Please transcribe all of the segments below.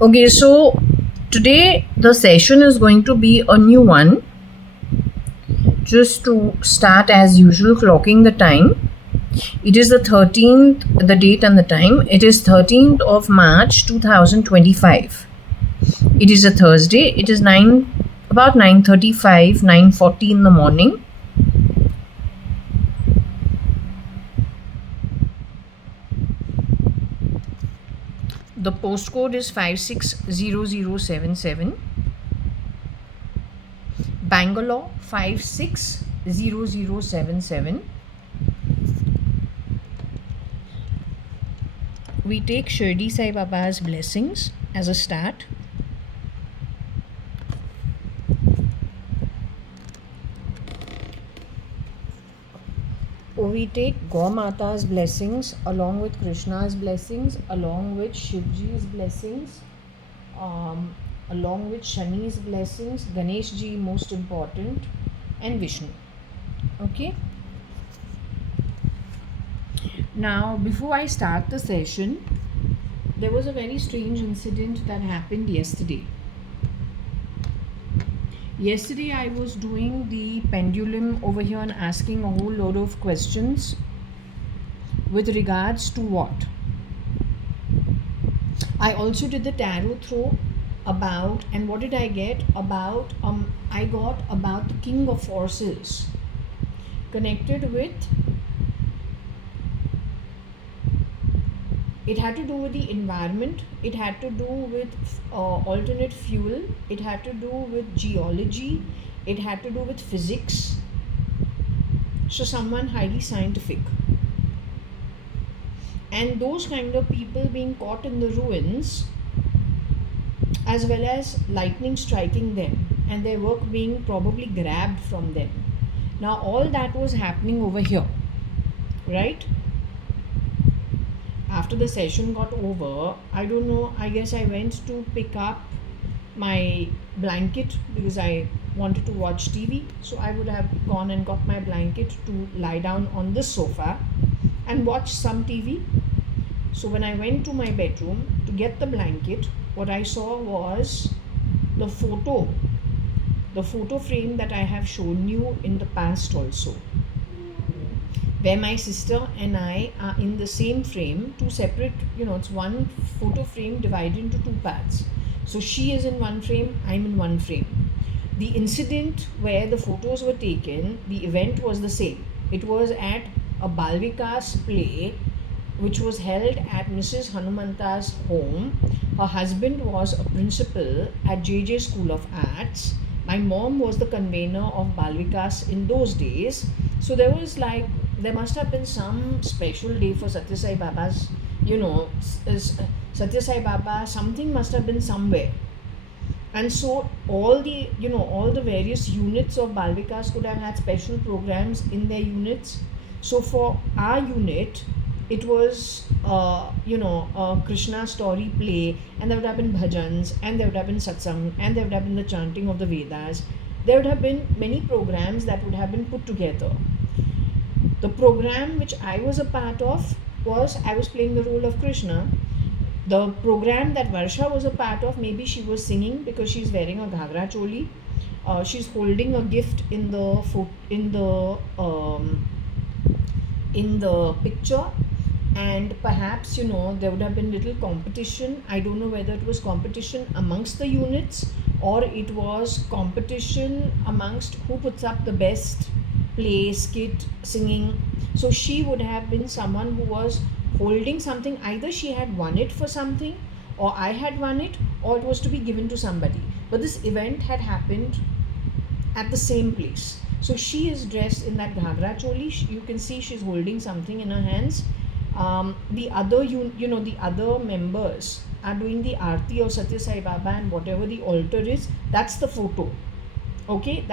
Okay, so today the session is going to be a new one. Just to start as usual, clocking the time. It is the 13th, the date and the time. It is 13th of March 2025. It is a Thursday. It is about 9:35, 9:40 in the morning. The postcode is 560077. Bangalore 560077. We take Shirdi Sai Baba's blessings as a start. We take Gaur Mata's blessings along with Krishna's blessings, along with Shivji's blessings, along with Shani's blessings, Ganesh Ji most important, and Vishnu. Okay. Now, before I start the session, there was a very strange incident that happened yesterday. Yesterday, I was doing the pendulum over here and asking a whole load of questions with regards to what? I also did the tarot throw about, and what did I get? About, I got about the King of Forces connected with, it had to do with the environment, it had to do with alternate fuel, it had to do with geology, it had to do with physics. So someone highly scientific. And those kind of people being caught in the ruins, as well as lightning striking them and their work being probably grabbed from them. Now all that was happening over here, right? After the session got over, I don't know, I guess I went to pick up my blanket because I wanted to watch TV. So I would have gone and got my blanket to lie down on the sofa and watch some TV. So when I went to my bedroom to get the blanket, what I saw was the photo frame that I have shown you in the past also, where my sister and I are in the same frame, two separate, it's one photo frame divided into two parts. So she is in one frame, I'm in one frame. The incident where the photos were taken, the event was the same. It was at a Balvikas play, which was held at Mrs. Hanumanta's home. Her husband was a principal at JJ School of Arts. My mom was the convener of Balvikas in those days. So there must have been some special day for Satya Sai Baba's, Satya Sai Baba, something must have been somewhere. And so all the various units of Balvikas could have had special programs in their units. So for our unit, it was, a Krishna story play, and there would have been bhajans, and there would have been satsang, and there would have been the chanting of the Vedas. There would have been many programs that would have been put together. The program which I was a part of was, I was playing the role of Krishna. The program that Varsha was a part of, maybe she was singing because she's wearing a ghagra choli. She's holding a gift in the picture, and perhaps there would have been little competition. I don't know whether it was competition amongst the units or it was competition amongst who puts up the best play, skit, singing. So she would have been someone who was holding something. Either she had won it for something, or I had won it, or it was to be given to somebody. But this event had happened at the same place. So she is dressed in that ghagra choli. You can see she's holding something in her hands. The other the other members are doing the aarti of Satya Sai Baba, and whatever the altar is, that's the photo. Okay,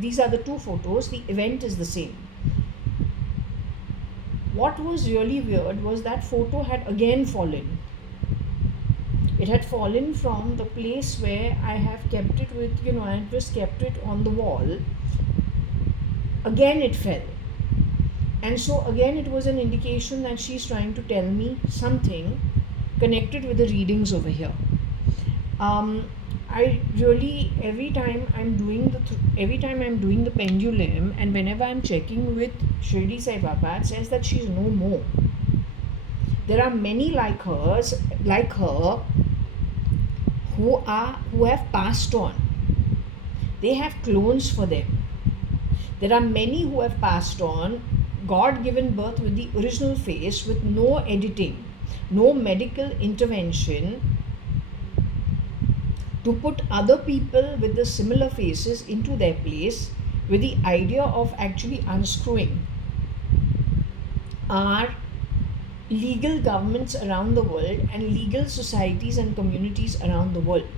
these are the two photos. The event is the same. What was really weird was that photo had again fallen. It had fallen from the place where I have kept it with, I had just kept it on the wall. Again it fell. And so again it was an indication that she's trying to tell me something connected with the readings over here. um, I really, every time I'm doing the pendulum, and whenever I'm checking with Shirdi Sai Baba, it says that she's no more. There are many like her, who have passed on. They have clones for them. There are many who have passed on, God given birth with the original face, with no editing, no medical intervention to put other people with the similar faces into their place, with the idea of actually unscrewing our legal governments around the world and legal societies and communities around the world.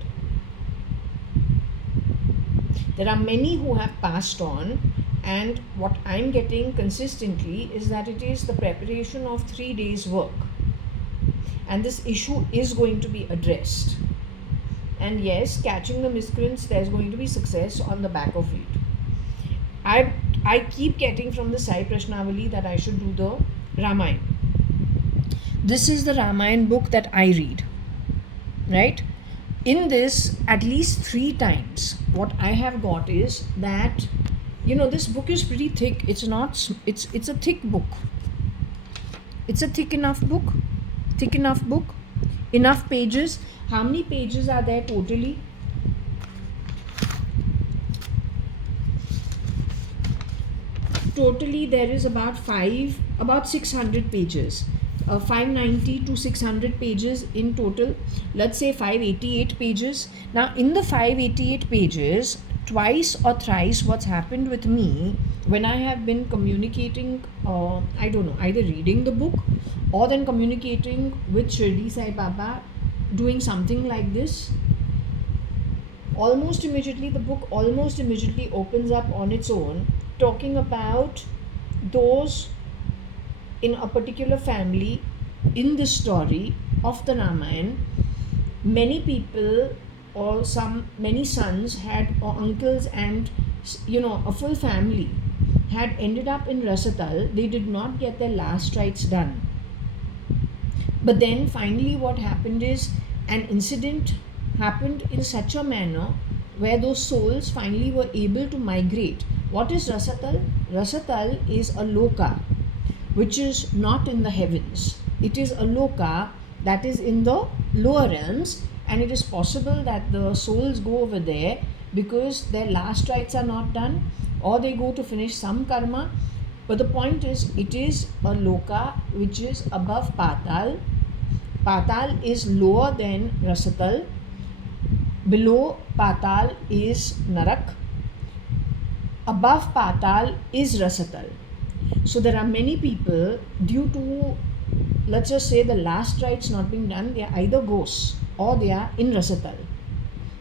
There are many who have passed on, and what I'm getting consistently is that it is the preparation of 3 days' work, and this issue is going to be addressed. And yes, catching the miscreants, there's going to be success on the back of it. I keep getting from the Sai Prashnavali that I should do the Ramayana. This is the Ramayana book that I read, right? In this, at least 3 times, what I have got is that, this book is pretty thick. It's a thick book. It's a thick enough book. Enough pages. How many pages are there totally? Totally there is about 600 pages. 590 to 600 pages in total. Let's say 588 pages. Now in the 588 pages, twice or thrice what's happened with me when I have been communicating, I don't know, either reading the book or then communicating with Shirdi Sai Baba, doing something like this, the book almost immediately opens up on its own, talking about those in a particular family in the story of the Ramayana. Many people or many sons had, or uncles, and a full family had ended up in Rasatal. They did not get their last rites done. But then finally what happened is an incident happened in such a manner where those souls finally were able to migrate. What is Rasatal? Rasatal is a loka which is not in the heavens. It is a loka that is in the lower realms, and it is possible that the souls go over there because their last rites are not done, or they go to finish some karma. But the point is, it is a loka which is above Patal. Patal is lower than Rasatal. Below Patal is Narak. Above Patal is Rasatal. So there are many people, due to, let's just say, the last rites not being done, they are either ghosts or they are in Rasatal,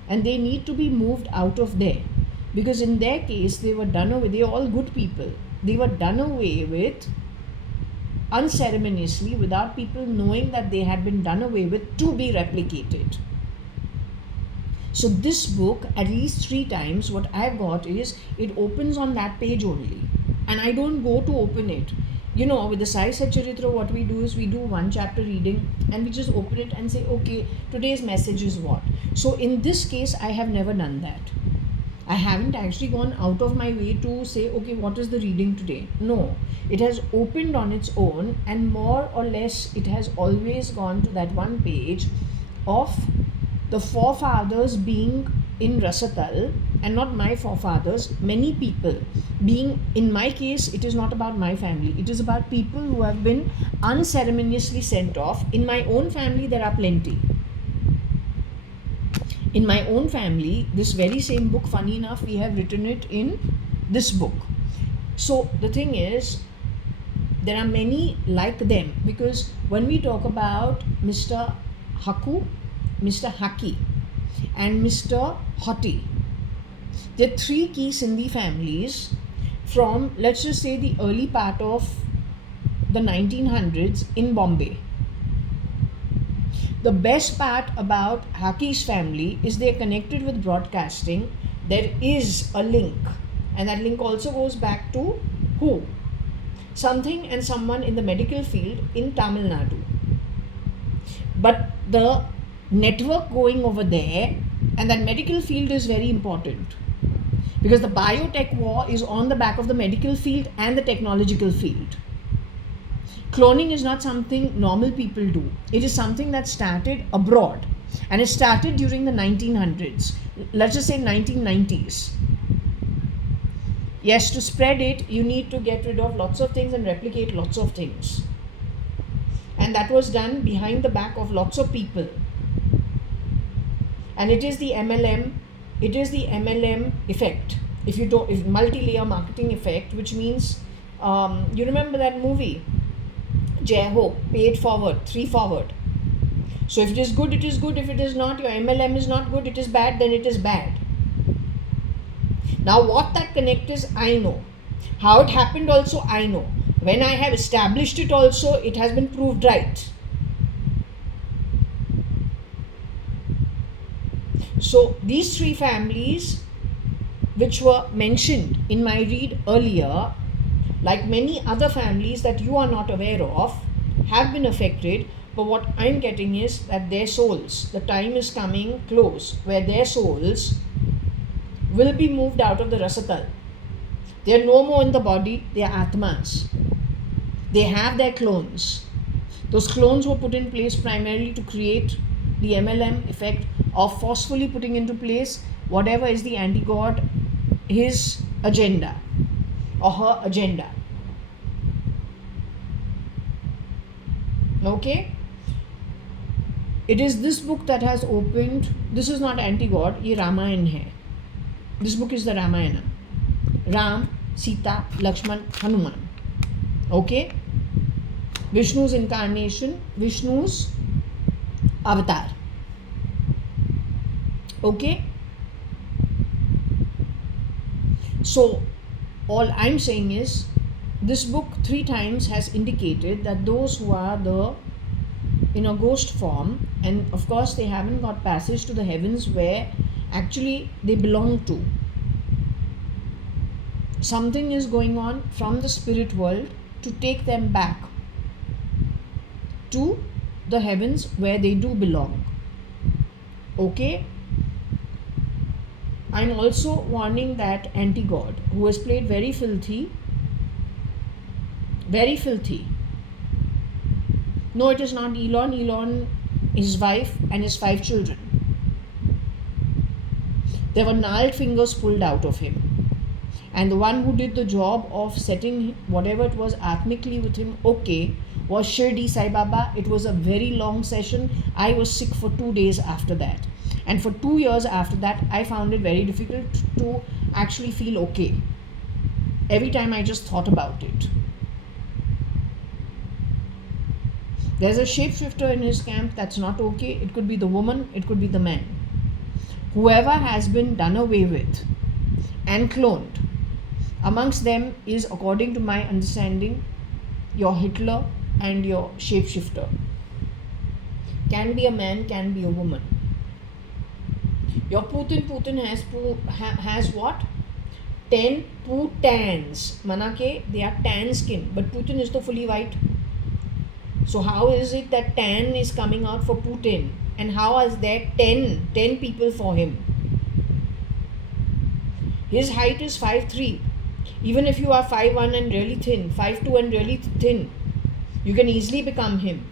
and they need to be moved out of there, because in their case they were done away. They are all good people. They were done away with unceremoniously, without people knowing that they had been done away with, to be replicated. So this book, at least 3 times, what I've got is, it opens on that page only, and I don't go to open it. With the Sai Satcharitra, what we do is, we do 1 chapter reading and we just open it and say, okay, today's message is what. So in this case, I have never done that. I haven't actually gone out of my way to say, okay, what is the reading today? No, it has opened on its own, and more or less it has always gone to that 1 page of the forefathers being in Rasatal, and not my forefathers, many people being, in my case, it is not about my family, it is about people who have been unceremoniously sent off. In my own family, there are plenty. In my own family, this very same book, funny enough, we have written it in this book. So the thing is, there are many like them, because when we talk about Mr. Haku, Mr. Haki, and Mr. Hoti, there are 3 key Sindhi families from, let's just say, the early part of the 1900s in Bombay. The best part about Haki's family is they are connected with broadcasting. There is a link, and that link also goes back to who? Something and someone in the medical field in Tamil Nadu. But the network going over there And that medical field is very important because the biotech war is on the back of the medical field and the technological field. Cloning is not something normal people do. It is something that started abroad, and it started during the 1900s. Let's just say 1990s. Yes, to spread it, you need to get rid of lots of things and replicate lots of things. And that was done behind the back of lots of people. And it is the MLM effect. If multi-layer marketing effect, which means, you remember that movie, JAYA.ADVANI, pay it forward, 3 forward. So if it is good, it is good. If it is not, your MLM is not good, it is bad, then it is bad. Now what that connect is, I know. How it happened also, I know. When I have established it also, it has been proved right. So these 3 families which were mentioned in my read earlier, like many other families that you are not aware of, have been affected. But what I'm getting is that their souls, the time is coming close where their souls will be moved out of the Rasatal. They are no more in the body, they are Atmas. They have their clones. Those clones were put in place primarily to create the MLM effect of forcefully putting into place whatever is the anti-god, his agenda or her agenda. Okay? It is this book that has opened. This is not anti-god, ye Ramayana hai. This book is the Ramayana. Ram, Sita, Lakshman, Hanuman. Okay? Vishnu's incarnation, Vishnu's avatar. Okay? So, all I'm saying is, this book 3 times has indicated that those who are in a ghost form, and of course they haven't got passage to the heavens where actually they belong to. Something is going on from the spirit world to take them back to the heavens where they do belong. Okay? I'm also warning that anti-god who has played very filthy. No, it is not Elon. Elon, his wife and his 5 children. There were gnarled fingers pulled out of him. And the one who did the job of setting whatever it was atmically with him, okay, was Shirdi Sai Baba. It was a very long session. I was sick for 2 days after that. And for 2 years after that, I found it very difficult to actually feel okay. Every time I just thought about it. There's a shapeshifter in his camp that's not okay. It could be the woman, it could be the man. Whoever has been done away with and cloned, amongst them is, according to my understanding, your Hitler and your shapeshifter. Can be a man, can be a woman. Your Putin has what? 10 Putans. Manake, they are tan skin, but Putin is the fully white. So how is it that tan is coming out for Putin? And how is there 10 people for him? His height is 5'3". Even if you are 5'1" and really thin, 5'2" and really thin, you can easily become him.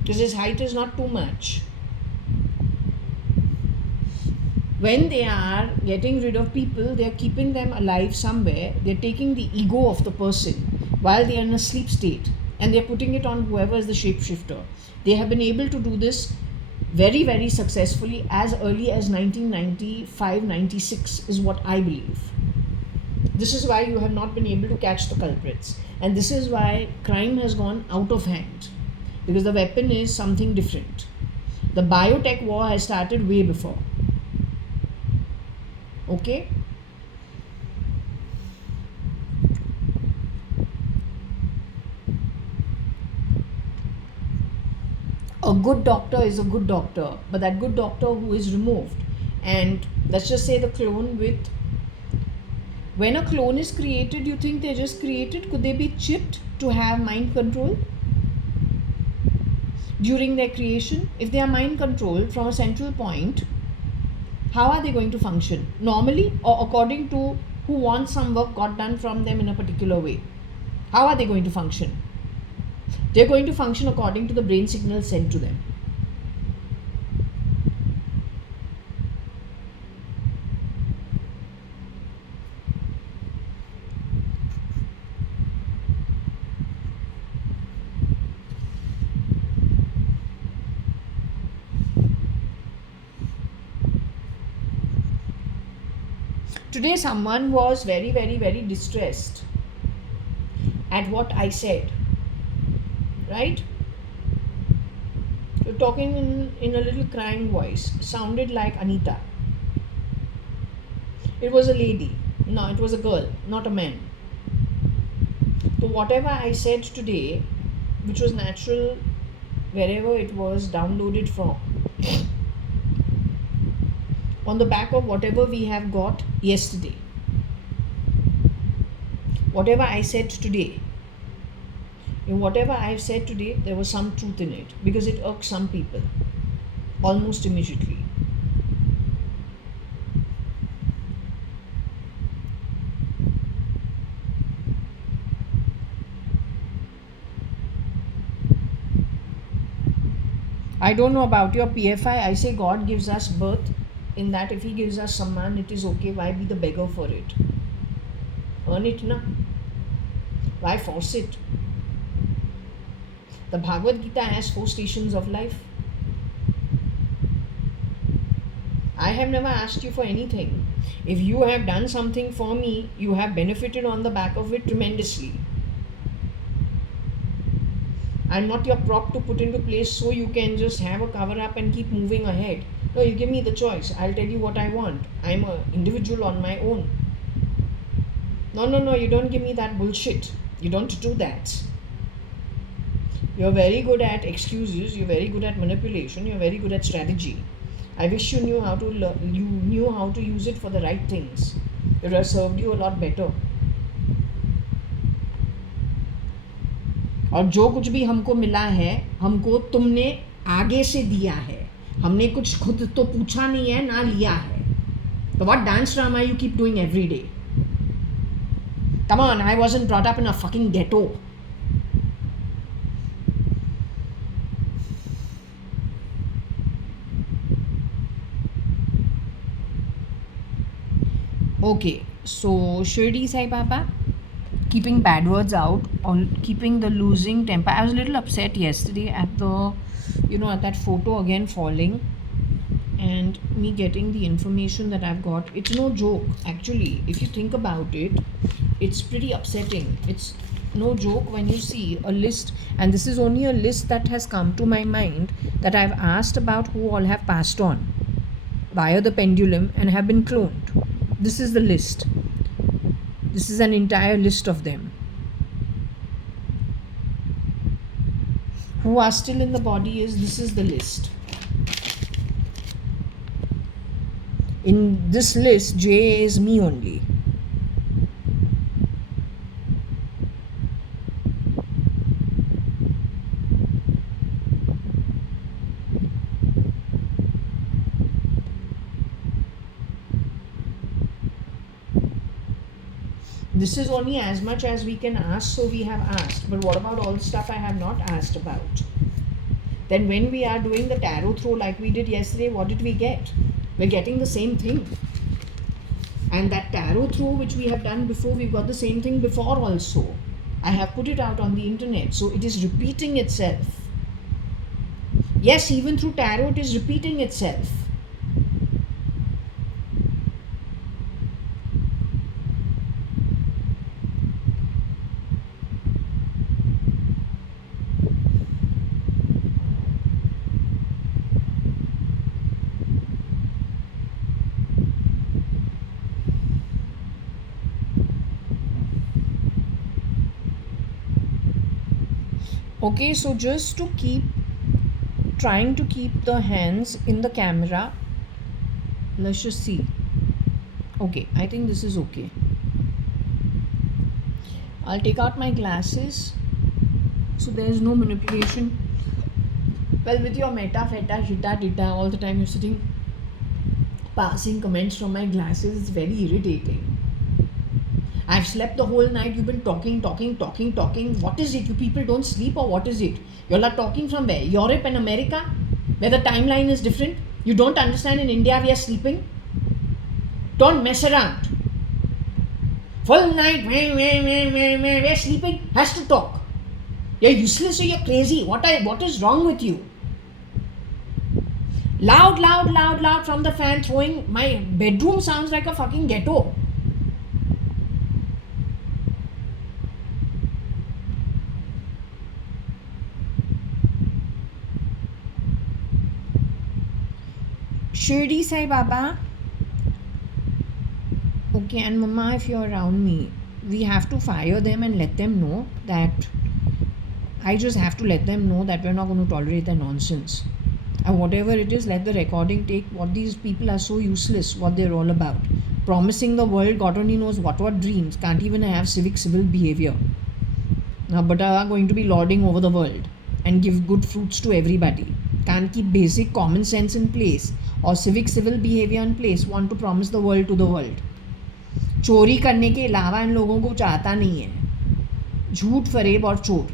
Because his height is not too much. When they are getting rid of people, they are keeping them alive somewhere. They are taking the ego of the person while they are in a sleep state. And they are putting it on whoever is the shapeshifter. They have been able to do this very, very successfully as early as 1995-96 is what I believe. This is why you have not been able to catch the culprits. And this is why crime has gone out of hand. Because the weapon is something different. The biotech war has started way before. Okay? A good doctor is a good doctor, but that good doctor who is removed, and let's just say the clone with, when a clone is created, you think they're just created? Could they be chipped to have mind control during their creation? If they are mind controlled from a central point, How are they going to function? Normally, or according to who wants some work got done from them in a particular way? How are they going to function? They're going to function according to the brain signals sent to them. Today, someone was very, very, very distressed at what I said, right? You're talking in a little crying voice, sounded like Anita. It was a lady. No, it was a girl, not a man. So, whatever I said today, which was natural wherever it was downloaded from, on the back of whatever we have got yesterday, whatever I said today, in whatever I've said today, there was some truth in it because it irks some people almost immediately. I don't know about your PFI. I say God gives us birth. In that, if He gives us some man, it is okay. Why be the beggar for it? Earn it, na? Why force it? The Bhagavad Gita has 4 stations of life. I have never asked you for anything. If you have done something for me, you have benefited on the back of it tremendously. I'm not your prop to put into place so you can just have a cover up and keep moving ahead. No, you give me the choice. I'll tell you what I want. I'm an individual on my own. No, you don't give me that bullshit. You don't do that. You're very good at excuses. You're very good at manipulation. You're very good at strategy. I wish you knew how to use it for the right things. It would have served you a lot better. और जो कुछ भी हमको मिला है, हमको तुमने आगे से दिया है. हमने कुछ खुद तो पूछा नहीं है, ना लिया है. So what dance drama you keep doing every day? Come on, I wasn't brought up in a fucking ghetto. Okay, so Shirdi Sai Baba, keeping bad words out or keeping the losing temper. I was a little upset yesterday at at that photo again falling and me getting the information that I've got. It's no joke, actually. If you think about it, it's pretty upsetting. It's no joke when you see a list, and this is only a list that has come to my mind that I've asked about who all have passed on via the pendulum and have been cloned. This is the list. This is an entire list of them who are still in the body. This is the list. In this list, J is me only. This is only as much as we can ask, so we have asked. But what about all the stuff I have not asked about? Then when we are doing the tarot throw like we did yesterday, what did we get? We're getting the same thing. And that tarot throw which we have done before, we've got the same thing before also. I have put it out on the internet, so it is repeating itself. Yes, even through tarot it is repeating itself. Okay, so just to trying to keep the hands in the camera, let's just see. Okay, I think this is okay. I'll take out my glasses so there's no manipulation. Well, with your meta, feta, shita, dita, all the time you're sitting passing comments from my glasses. It's very irritating. I've slept the whole night. You've been talking. What is it? You people don't sleep, or what is it? You're not talking from where? Europe and America, where the timeline is different. You don't understand in India we are sleeping. Don't mess around. Full night, we're sleeping. Has to talk. You're useless or you're crazy. What is wrong with you? Loud from the fan throwing. My bedroom sounds like a fucking ghetto. Shirdi Sai Baba. Okay, and Mama, if you're around me, we have to fire them and let them know that I just have to let them know that we're not going to tolerate their nonsense. And whatever it is, let the recording take. What these people are so useless, what they're all about. Promising the world, God only knows what dreams. Can't even have civil behavior. Now, but are going to be lording over the world and give good fruits to everybody. Can't keep basic common sense in place or civil behavior in place. Want to promise the world to the world. चोरी करने के अलावा इन लोगों को चाहता नहीं है. झूठ, फरेब और चोर.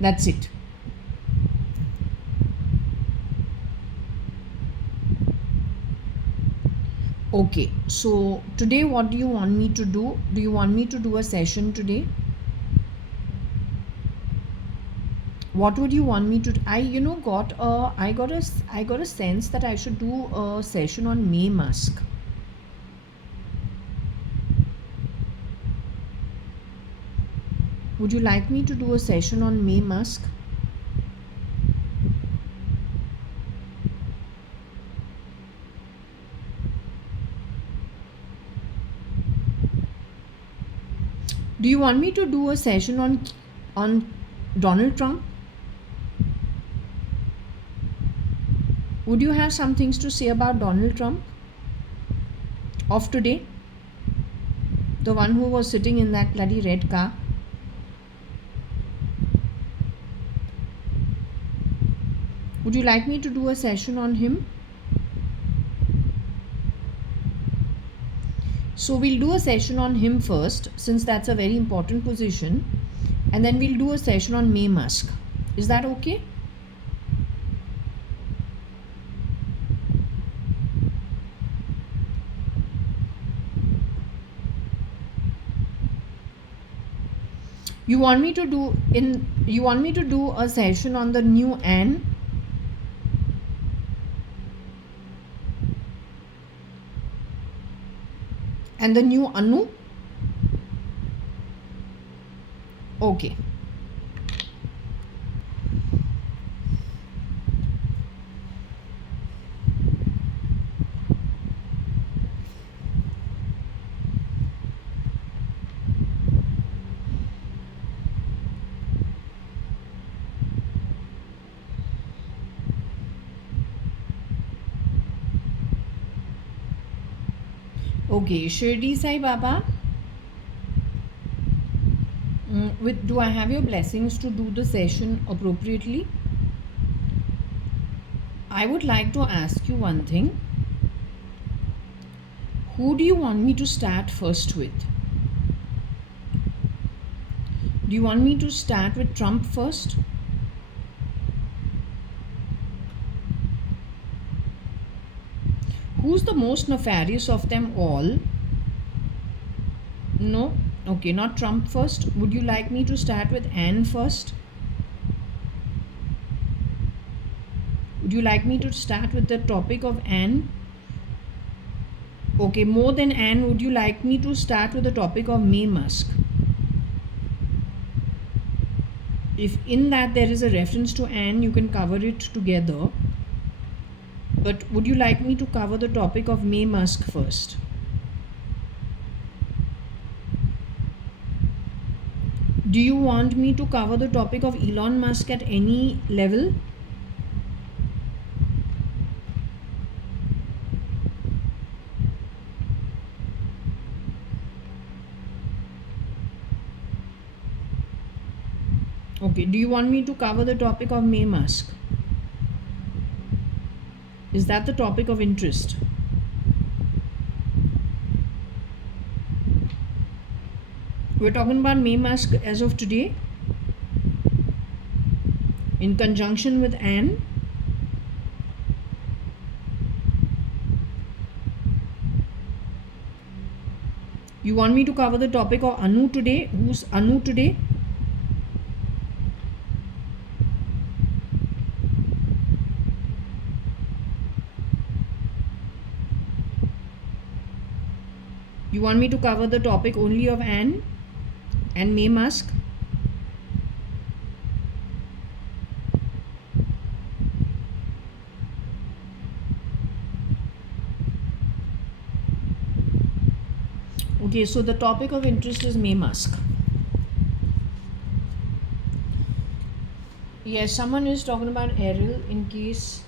That's it. Okay, so today what do you want me to do? Do you want me to do a session today? What would you want me to do? I got a sense that I should do a session on May Musk. Would you like me to do a session on May Musk? Do you want me to do a session on Donald Trump? Would you have some things to say about Donald Trump of today? The one who was sitting in that bloody red car. Would you like me to do a session on him? So we'll do a session on him first, since that's a very important position, and then we'll do a session on May Musk. Is that okay? You want me to do a session on the new Anne? And the new Anu? Okay. Okay, Shirdi Sai Baba, do I have your blessings to do the session appropriately? I would like to ask you one thing. Who do you want me to start first with? Do you want me to start with Trump first? Who's the most nefarious of them all? No? Okay, not Trump first. Would you like me to start with Anne first? Would you like me to start with the topic of Anne? Okay, more than Anne, would you like me to start with the topic of May Musk? If in that there is a reference to Anne, you can cover it together. But would you like me to cover the topic of May Musk first? Do you want me to cover the topic of Elon Musk at any level? Okay, do you want me to cover the topic of May Musk? Is that the topic of interest? We're talking about May Musk as of today in conjunction with Anne. You want me to cover the topic of Anu today? Who's Anu today? You want me to cover the topic only of Anne and May Musk? Okay, so the topic of interest is May Musk. Yes, someone is talking about Errol. In case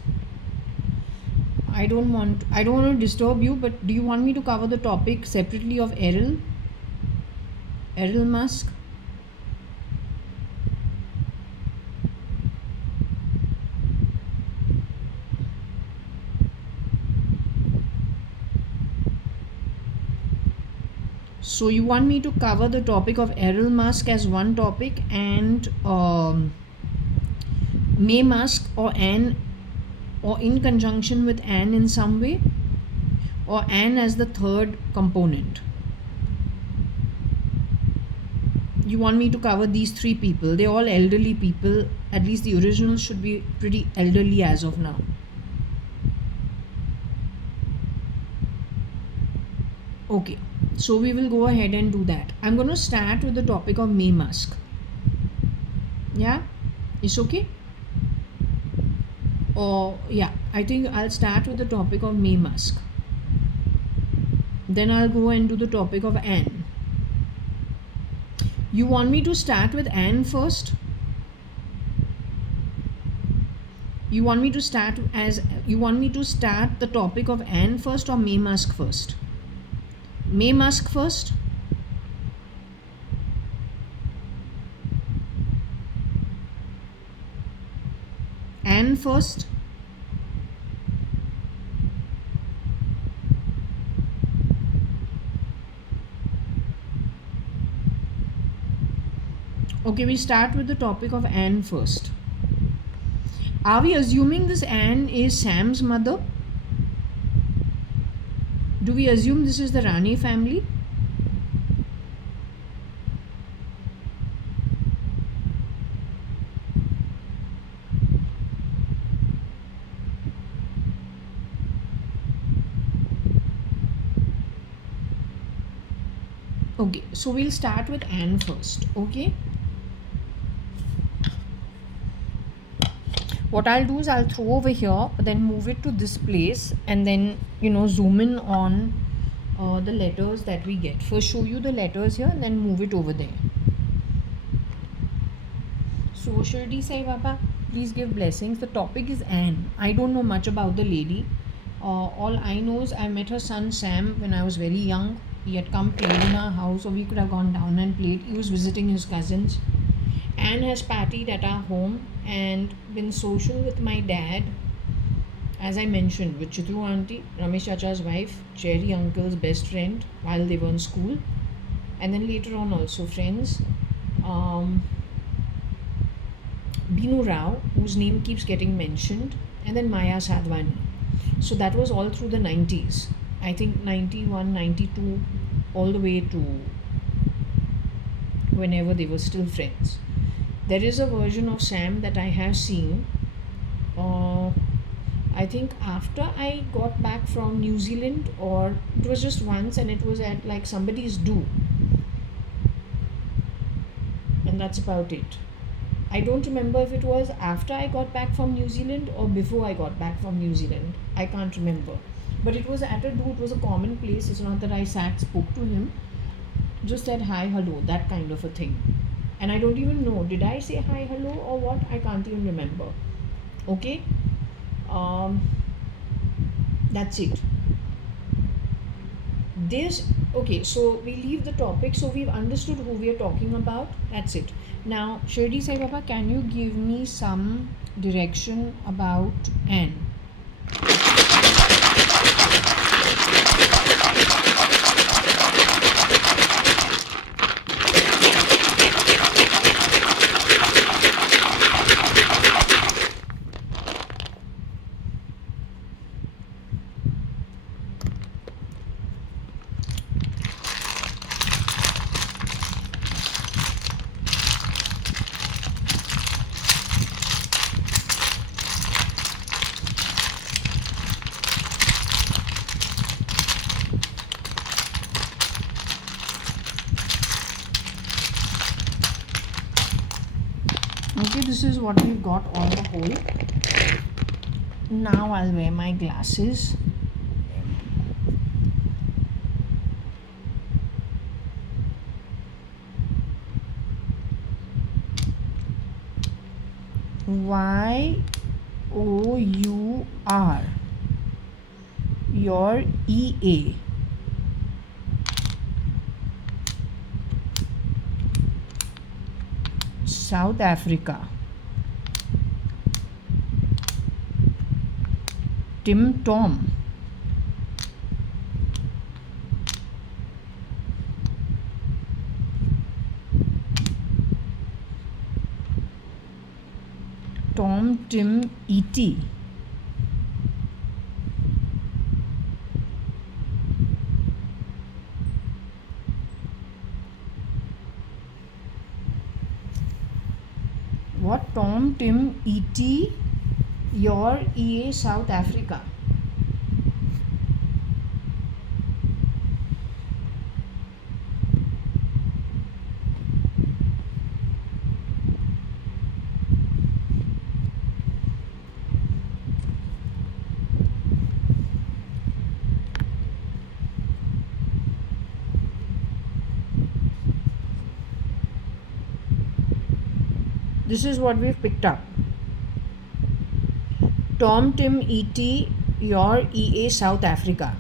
I don't want to disturb you, but do you want me to cover the topic separately of Errol Musk? So you want me to cover the topic of Errol Musk as one topic, and May Musk or Anne, or in conjunction with Anne in some way, or Anne as the third component. You want me to cover these three people. They're all elderly people. At least the originals should be pretty elderly as of now. Okay, so we will go ahead and do that. I'm going to start with the topic of May Musk. Yeah, it's okay? Or yeah, I think I'll start with the topic of May Musk. Then I'll go into the topic of Anne. You want me to start with Anne first? You want me to start the topic of Anne first or May Musk first? May Musk first? Anne first? Okay, we start with the topic of Anne first. Are we assuming this Anne is Sam's mother? Do we assume this is the Rani family? Okay, so we'll start with Anne first, okay? What I'll do is I'll throw over here, then move it to this place, and then, zoom in on the letters that we get. First show you the letters here, and then move it over there. So Shirdi Sai Baba, please give blessings. The topic is Anne. I don't know much about the lady. All I know is I met her son Sam when I was very young. He had come played in our house, or we could have gone down and played. He was visiting his cousins. Anne has partied at our home and been social with my dad, as I mentioned, with Chitru auntie, Ramesh Chacha's wife, Cherry uncle's best friend while they were in school, and then later on also friends. Binu Rao, whose name keeps getting mentioned, and then JAYA.ADVANI. So that was all through the 90s. I think 91, 92, all the way to whenever they were still friends. There is a version of Sam that I have seen. I think after I got back from New Zealand, or it was just once, and it was at like somebody's do. And that's about it. I don't remember if it was after I got back from New Zealand or before I got back from New Zealand. I can't remember. But it was at a do, it was a common place. It's not that I spoke to him. Just said hi, hello, that kind of a thing. And I don't even know, did I say hi, hello or what? I can't even remember. Okay? That's it. Okay, so we leave the topic. So we've understood who we are talking about. That's it. Now, Shirdi Sai Baba, can you give me some direction about Anne? is what we've got on the whole. Now I'll wear my glasses. YOUR, your EA. South Africa. Tim Tom. Tom Tim ET. What? Tom Tim ET, your EA, South Africa. This is what we've picked up. Tom Tim ET, your EA, South Africa.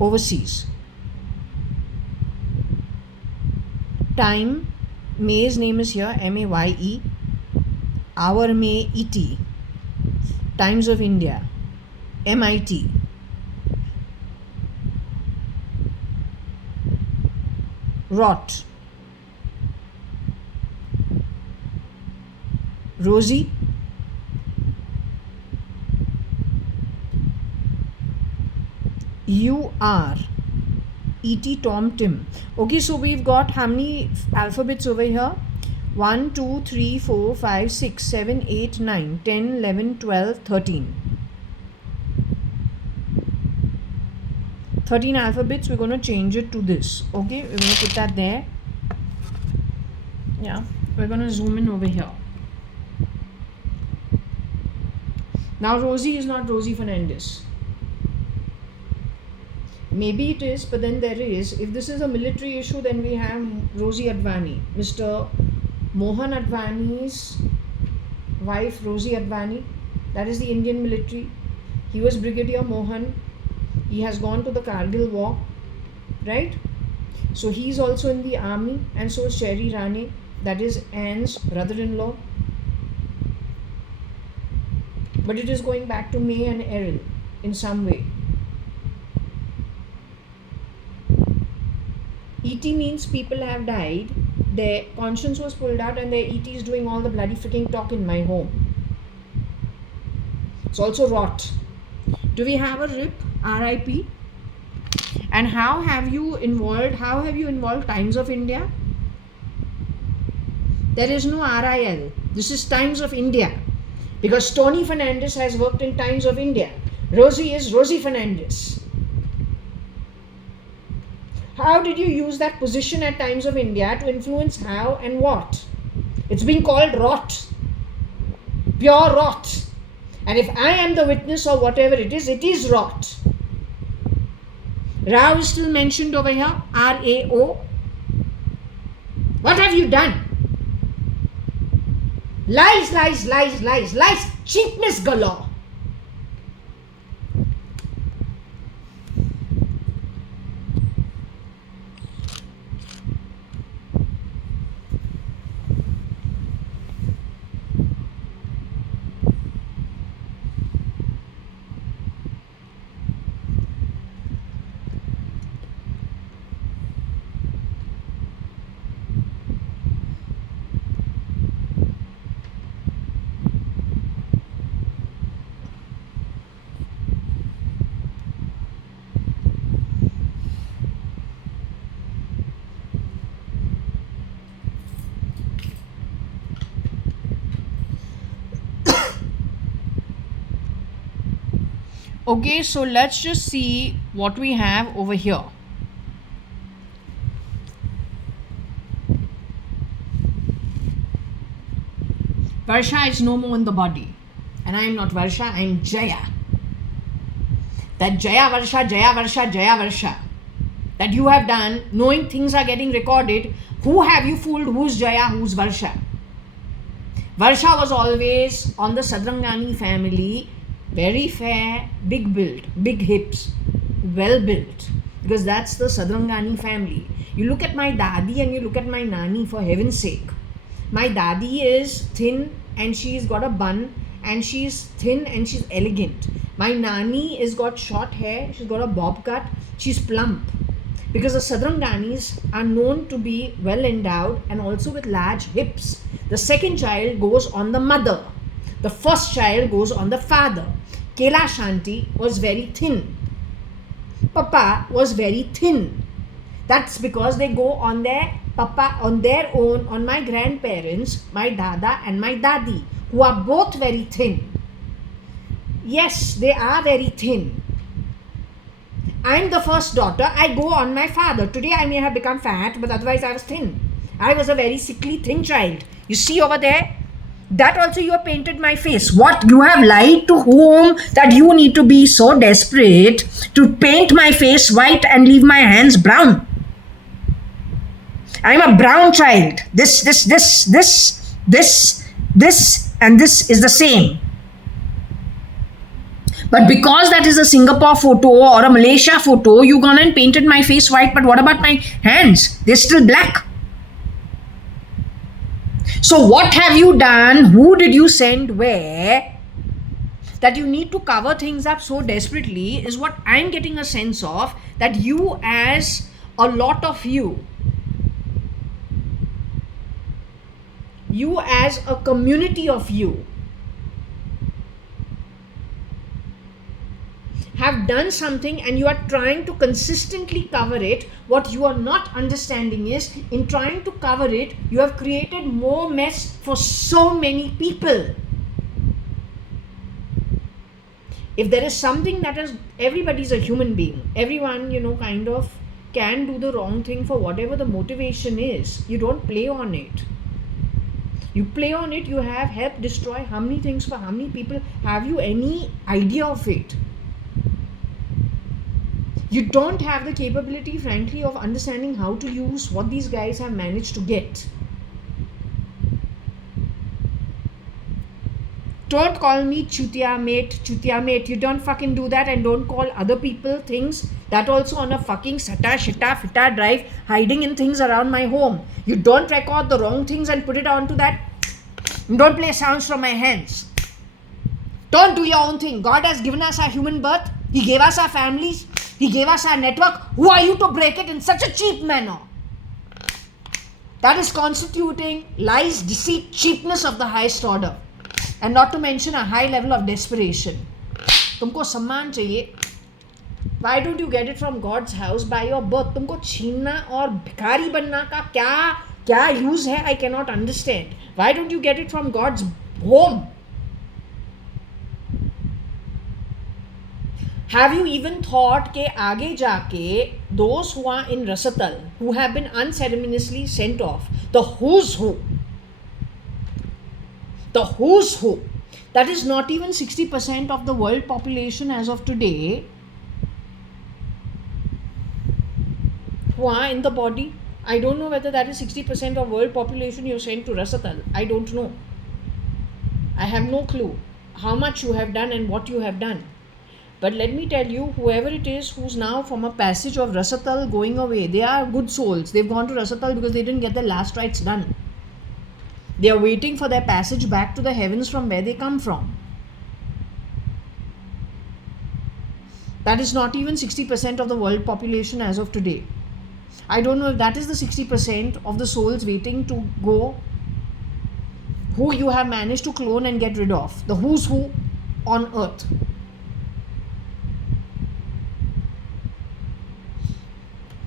Overseas. Time, May's name is here, MAYE. Our May, ET. Times of India, MIT. Rot. Rosie. You are ET Tom Tim. Okay, so we've got how many alphabets over here? 1, 2, 3, 4, 5, 6, 7, 8, 9, 10, 11, 12, 13. 13 alphabets. We're going to change it to this. Okay, we're going to put that there. Yeah, we're going to zoom in over here. Now Rosie is not Rosie Fernandez. Maybe it is, but then there is. If this is a military issue, then we have Rosie Advani. Mr. Mohan Advani's wife, Rosie Advani. That is the Indian military. He was Brigadier Mohan. He has gone to the Kargil war. Right? So he's also in the army. And so is Cherry Rane. That is Anne's brother-in-law. But it is going back to May and Errol in some way. ET means people have died, their conscience was pulled out, and their ET is doing all the bloody freaking talk in my home. It's also rot. Do we have a RIP? RIP? And how have you involved Times of India? There is no RIL. This is Times of India. Because Tony Fernandez has worked in Times of India. Rosie is Rosie Fernandez. How did you use that position at Times of India to influence how and what? It's being called rot. Pure rot. And if I am the witness or whatever it is rot. Rao is still mentioned over here. RAO. What have you done? Lies, lies, lies, lies, lies. Cheapness galore. Okay, so let's just see what we have over here. Varsha is no more in the body. And I am not Varsha, I am Jaya. That Jaya Varsha, Jaya Varsha, Jaya Varsha that you have done, knowing things are getting recorded, who have you fooled? Who's Jaya, who's Varsha? Varsha was always on the Sadrangani family, very fair, big built, big hips, well built, because that's the Sadrangani family. You look at my dadi and you look at my nani, for heaven's sake. My dadi is thin and she's got a bun and she's thin and she's elegant. My nani has got short hair, she's got a bob cut, she's plump. Because the Sadranganis are known to be well endowed and also with large hips. The second child goes on the mother. The first child goes on the father. Kela Shanti was very thin. Papa was very thin. That's because they go on their papa, on their own, on my grandparents, my dada and my dadi, who are both very thin. Yes, they are very thin. I'm the first daughter. I go on my father. Today I may have become fat, but otherwise I was thin. I was a very sickly, thin child. You see over there? That also you have painted my face. What? You have lied to whom that you need to be so desperate to paint my face white and leave my hands brown? I'm a brown child. This, and this is the same. But because that is a Singapore photo or a Malaysia photo, you gone and painted my face white. But what about my hands? They're still black. So what have you done? Who did you send where? That you need to cover things up so desperately is what I'm getting a sense of, that you, as a lot of you as a community of you, have done something and you are trying to consistently cover it. What you are not understanding is, in trying to cover it, you have created more mess for so many people. If there is something that is, everybody's a human being. Everyone, kind of can do the wrong thing for whatever the motivation is. You don't play on it. You play on it, you have helped destroy how many things for how many people. Have you any idea of it? You don't have the capability, frankly, of understanding how to use what these guys have managed to get. Don't call me chutia mate. You don't fucking do that, and don't call other people things. That also on a fucking sata, shita, fita drive, hiding in things around my home. You don't record the wrong things and put it onto that. Don't play sounds from my hands. Don't do your own thing. God has given us our human birth. He gave us our families. He gave us our network. Who are you to break it in such a cheap manner? That is constituting lies, deceit, cheapness of the highest order. And not to mention a high level of desperation. तुमको सम्मान चाहिए. Why don't you get it from God's house by your birth? तुमको छीनना और भिखारी बनना का क्या use है? I cannot understand. Why don't you get it from God's home? Have you even thought के आगे जाके those who are in Rasatal, who have been unceremoniously sent off, the who's who, that is not even 60% of the world population as of today, who are in the body? I don't know whether that is 60% of world population you sent to Rasatal. I don't know. I have no clue how much you have done and what you have done. But let me tell you, whoever it is who's now from a passage of Rasatal going away, they are good souls. They've gone to Rasatal because they didn't get their last rites done. They are waiting for their passage back to the heavens from where they come from. That is not even 60% of the world population as of today. I don't know if that is the 60% of the souls waiting to go, who you have managed to clone and get rid of. The who's who on earth.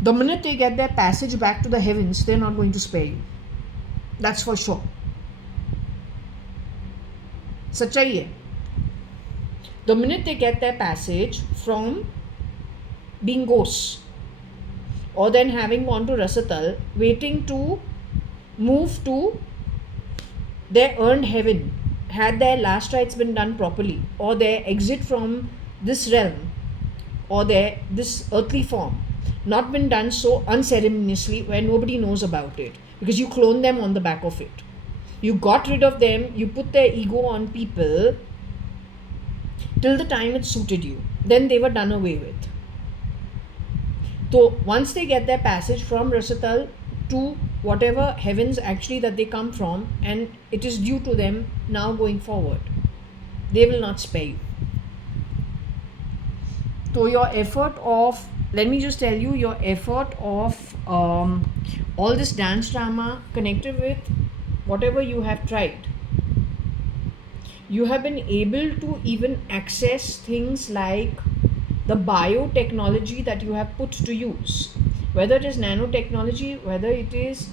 The minute they get their passage back to the heavens, they're not going to spare you. That's for sure. Sachai hai. The minute they get their passage from being ghosts, or then having gone to Rasatal, waiting to move to their earned heaven, had their last rites been done properly, or their exit from this realm, or their this earthly form, not been done so unceremoniously where nobody knows about it, because you clone them on the back of it. You got rid of them, you put their ego on people till the time it suited you. Then they were done away with. So once they get their passage from Rasatal to whatever heavens actually that they come from, and it is due to them now going forward, they will not spare you. So your effort of, let me just tell you, your effort of all this dance drama connected with whatever you have tried, you have been able to even access things like the biotechnology that you have put to use, whether it is nanotechnology, whether it is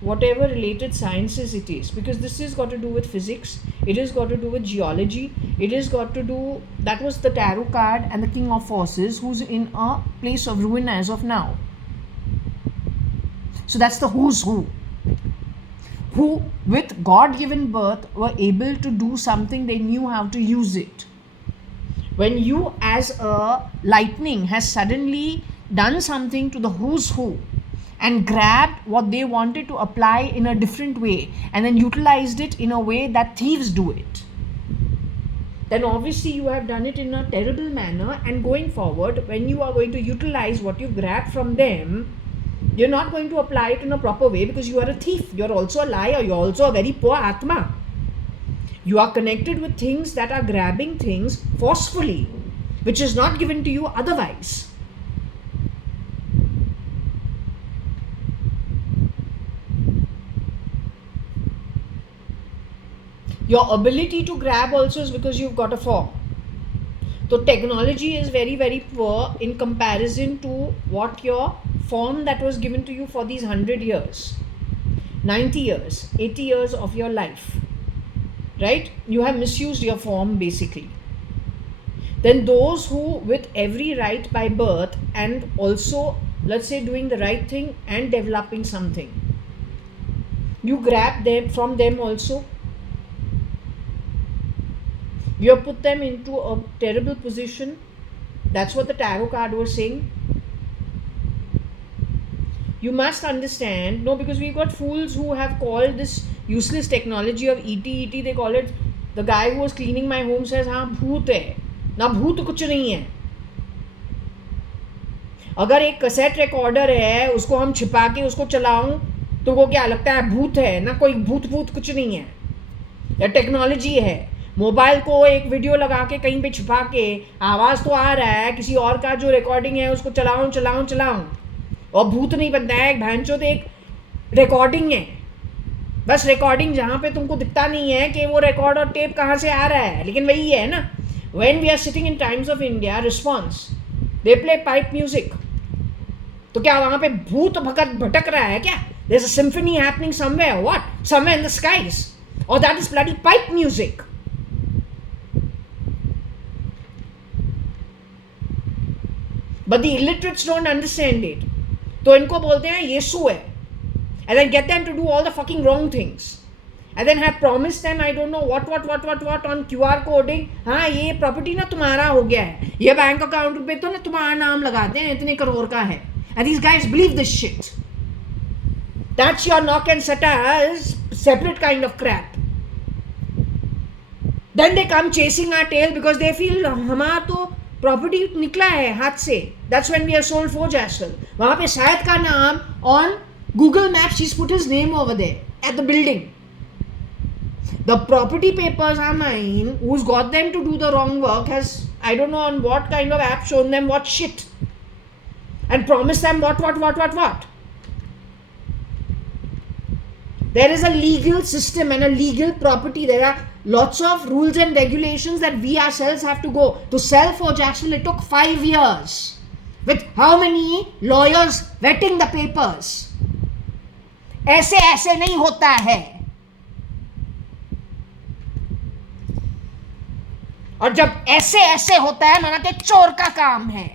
whatever related sciences it is, because this has got to do with physics, it has got to do with geology, it has got to do, that was the tarot card and the king of forces who's in a place of ruin as of now. So that's the who's who with God-given birth were able to do something, they knew how to use it. When you as a lightning has suddenly done something to the who's who and grabbed what they wanted to apply in a different way and then utilized it in a way that thieves do it, then obviously you have done it in a terrible manner, and going forward when you are going to utilize what you grabbed from them, you're not going to apply it in a proper way because you are a thief, you're also a liar, you're also a very poor Atma. You are connected with things that are grabbing things forcefully, which is not given to you otherwise. Your ability to grab also is because you've got a form. So technology is very, very poor in comparison to what your form that was given to you for these 100 years, 90 years, 80 years of your life. Right? You have misused your form basically. Then those who with every right by birth and also, let's say, doing the right thing and developing something, you grab them from them also. You have put them into a terrible position. That's what the tarot card was saying. You must understand, no, because we've got fools who have called this useless technology of ET, they call it, the guy who was cleaning my home says, हाँ भूत है, ना भूत कुछ नहीं है. अगर एक कैसेट रिकॉर्डर है उसको हम छिपा के उसको चलाऊं तो वो क्या लगता है भूत है, ना कोई भूत कुछ नहीं है, या टेक्नोलॉजी है. मोबाइल को एक वीडियो लगा के कहीं पे छिपा के आवाज़ तो आ रहा है, किसी और का जो रिकॉर्डिंग है उसको चलाऊं और भूत नहीं बनता है. एक भांचो तो एक रिकॉर्डिंग है, बस रिकॉर्डिंग जहाँ पे तुमको दिखता नहीं है कि वो रिकॉर्ड और टेप कहाँ से आ रहा है, लेकिन वही है ना. When we are sitting in Times of India response, they play pipe music, तो क्या वहाँ पे भूत भटक रहा है क्या? There is a symphony happening somewhere, what, somewhere in the skies, और that is bloody pipe music. But the illiterates don't understand it. तो इनको बोलते हैं यीशु है, and then get them to do all the fucking wrong things, and then have promised them I don't know what on QR coding. हाँ ये property ना तुम्हारा हो गया है, ये बैंक अकाउंट पे तो ना तुम्हारा नाम लगाते हैं, इतने करोड़ का है. And these guys believe this shit. That's your knock and satires, separate kind of crap. Then they come chasing our tail because they feel हमारा तो प्रॉपर्टी निकला है हाथ से. That's when we are sold for जैसल. वहां पे शायद का नाम on Google Maps, he's put his name over there at the building. The property papers are mine. Who's got them to do the wrong work has, I don't know on what kind of app, shown them what shit and promised them what. There is a legal system and a legal property. There are lots of rules and regulations that we ourselves have to go. To sell for Jackson, it took 5 years. With how many lawyers vetting the papers? ऐसे नहीं होता है. और जब ऐसे होता है माना कि चोर का काम है.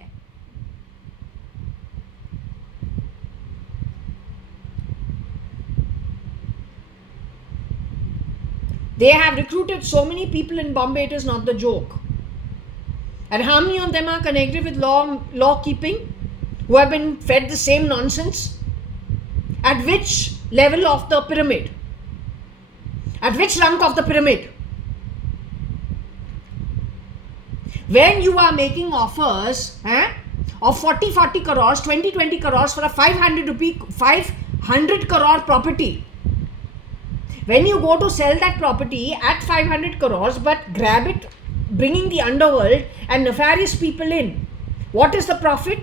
They have recruited so many people in Bombay, it is not the joke. And how many of them are connected with law keeping, who have been fed the same nonsense? At which level of the pyramid? At which rung of the pyramid? When you are making offers of 40 crores, 20 crores for a 500 crore property, when you go to sell that property at 500 crores but grab it, bringing the underworld and nefarious people in, what is the profit?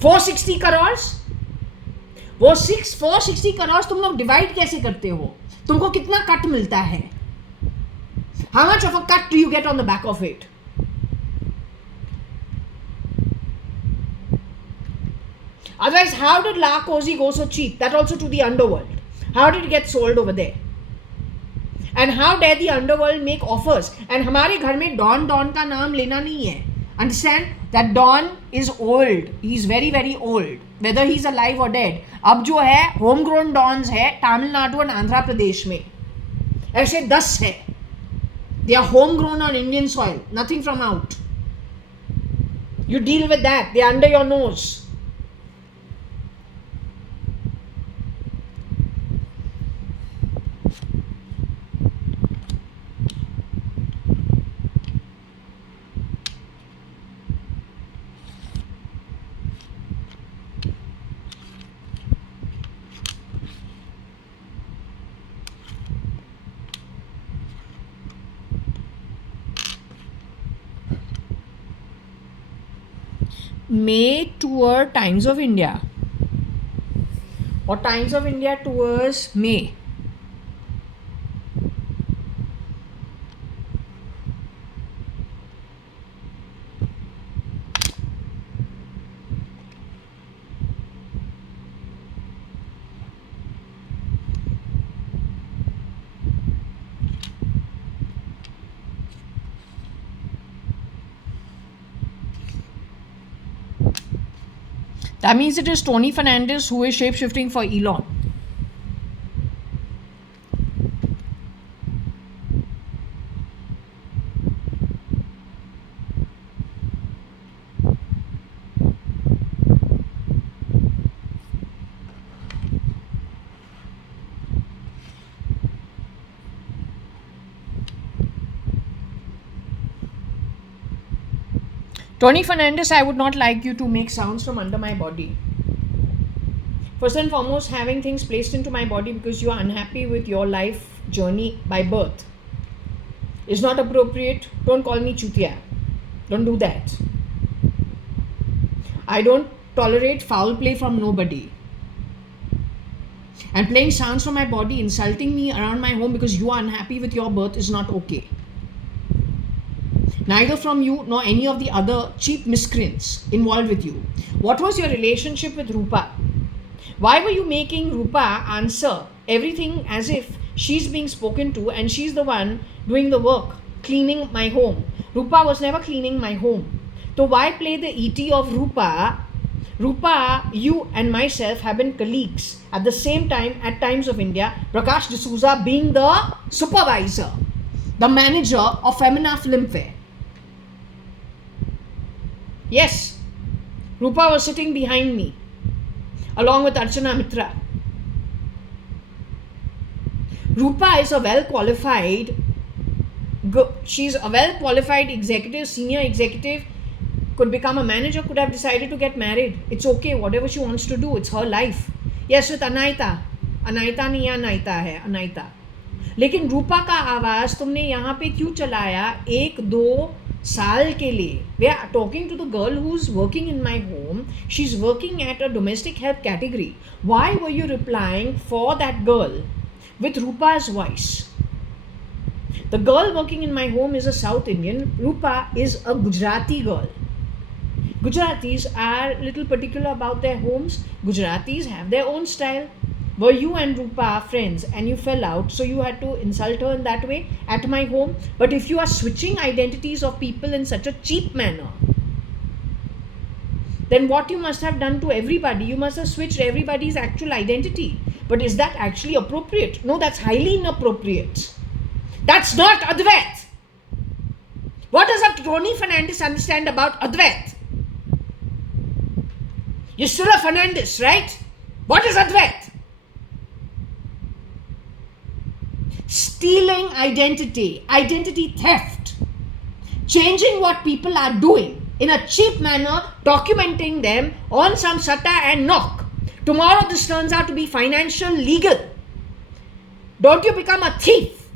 460 crores. वो 460 crores तुम लोग divide कैसे करते हो? तुमको कितना cut मिलता है? How much of a cut do you get on the back of it? Otherwise, how did La Cozy go so cheap? That also to the underworld. How did it get sold over there? And how dare the underworld make offers? And हमारे घर में Don का नाम लेना नहीं है. Understand that Don is old. He is very very old. Whether he is alive or dead. अब जो है homegrown Dons है तमिलनाडु और आंध्र प्रदेश में. ऐसे 10 है. They are homegrown on Indian soil. Nothing from out. You deal with that. They are under your nose. May tour Times of India or Times of India tours May. That means it is Tony Fernandez who is shape-shifting for Elon. Tony Fernandez, I would not like you to make sounds from under my body. First and foremost, having things placed into my body because you are unhappy with your life journey by birth is not appropriate. Don't call me chutia. Don't do that. I don't tolerate foul play from nobody. And playing sounds from my body, insulting me around my home because you are unhappy with your birth is not okay. Neither from you nor any of the other cheap miscreants involved with you. What was your relationship with Rupa? Why were you making Rupa answer everything as if she's being spoken to and she's the one doing the work, cleaning my home? Rupa was never cleaning my home. So why play the ET of Rupa? Rupa, you and myself have been colleagues at the same time at Times of India. Prakash D'Souza being the supervisor, the manager of Femina Filmfare. Yes, Rupa was sitting behind me along with Archana Mitra. Rupa is a well-qualified, she's a well-qualified executive, senior executive, could become a manager, could have decided to get married. It's okay, whatever she wants to do, it's her life. Yes, with Anaita नहीं या अनाइता है, अनाइता. लेकिन रूपा का आवाज़ तुमने यहाँ पे क्यों चलाया 1-2 साल के लिए? We are talking to the girl who's working in my home. She's working at a domestic help category. Why were you replying for that girl with Rupa's voice? The girl working in my home is a South Indian. Rupa is a Gujarati girl. Gujaratis are little particular about their homes. Gujaratis have their own style. Were you and Rupa friends and you fell out, so you had to insult her in that way at my home? But if you are switching identities of people in such a cheap manner, then what you must have done to everybody, you must have switched everybody's actual identity. But is that actually appropriate? No, that's highly inappropriate. That's not Advait. What does a Tony Fernandez understand about Advait? You're still a Fernandez, right? What is Advait? Stealing identity, identity theft, changing what people are doing in a cheap manner, documenting them on some satta and knock. Tomorrow this turns out to be financial, legal. Don't you become a thief?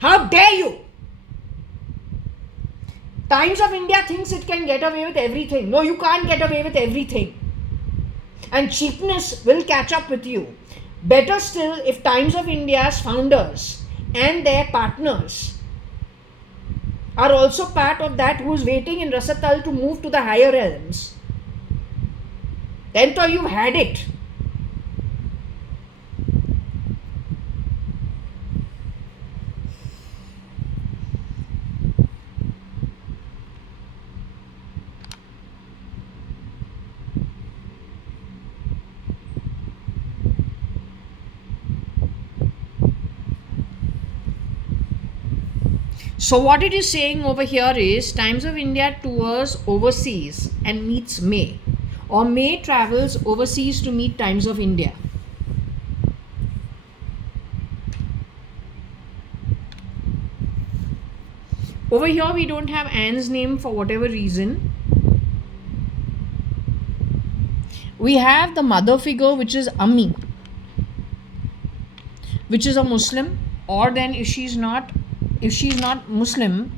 How dare you? Times of India thinks it can get away with everything. No, you can't get away with everything. And cheapness will catch up with you. Better still, if Times of India's founders and their partners are also part of that who is waiting in Rasatal to move to the higher realms, then though you've had it. So what it is saying over here is Times of India tours overseas and meets May, or May travels overseas to meet Times of India. Over here we don't have Anne's name for whatever reason. We have the mother figure, which is Ammi, which is a Muslim, or then if she's not Muslim,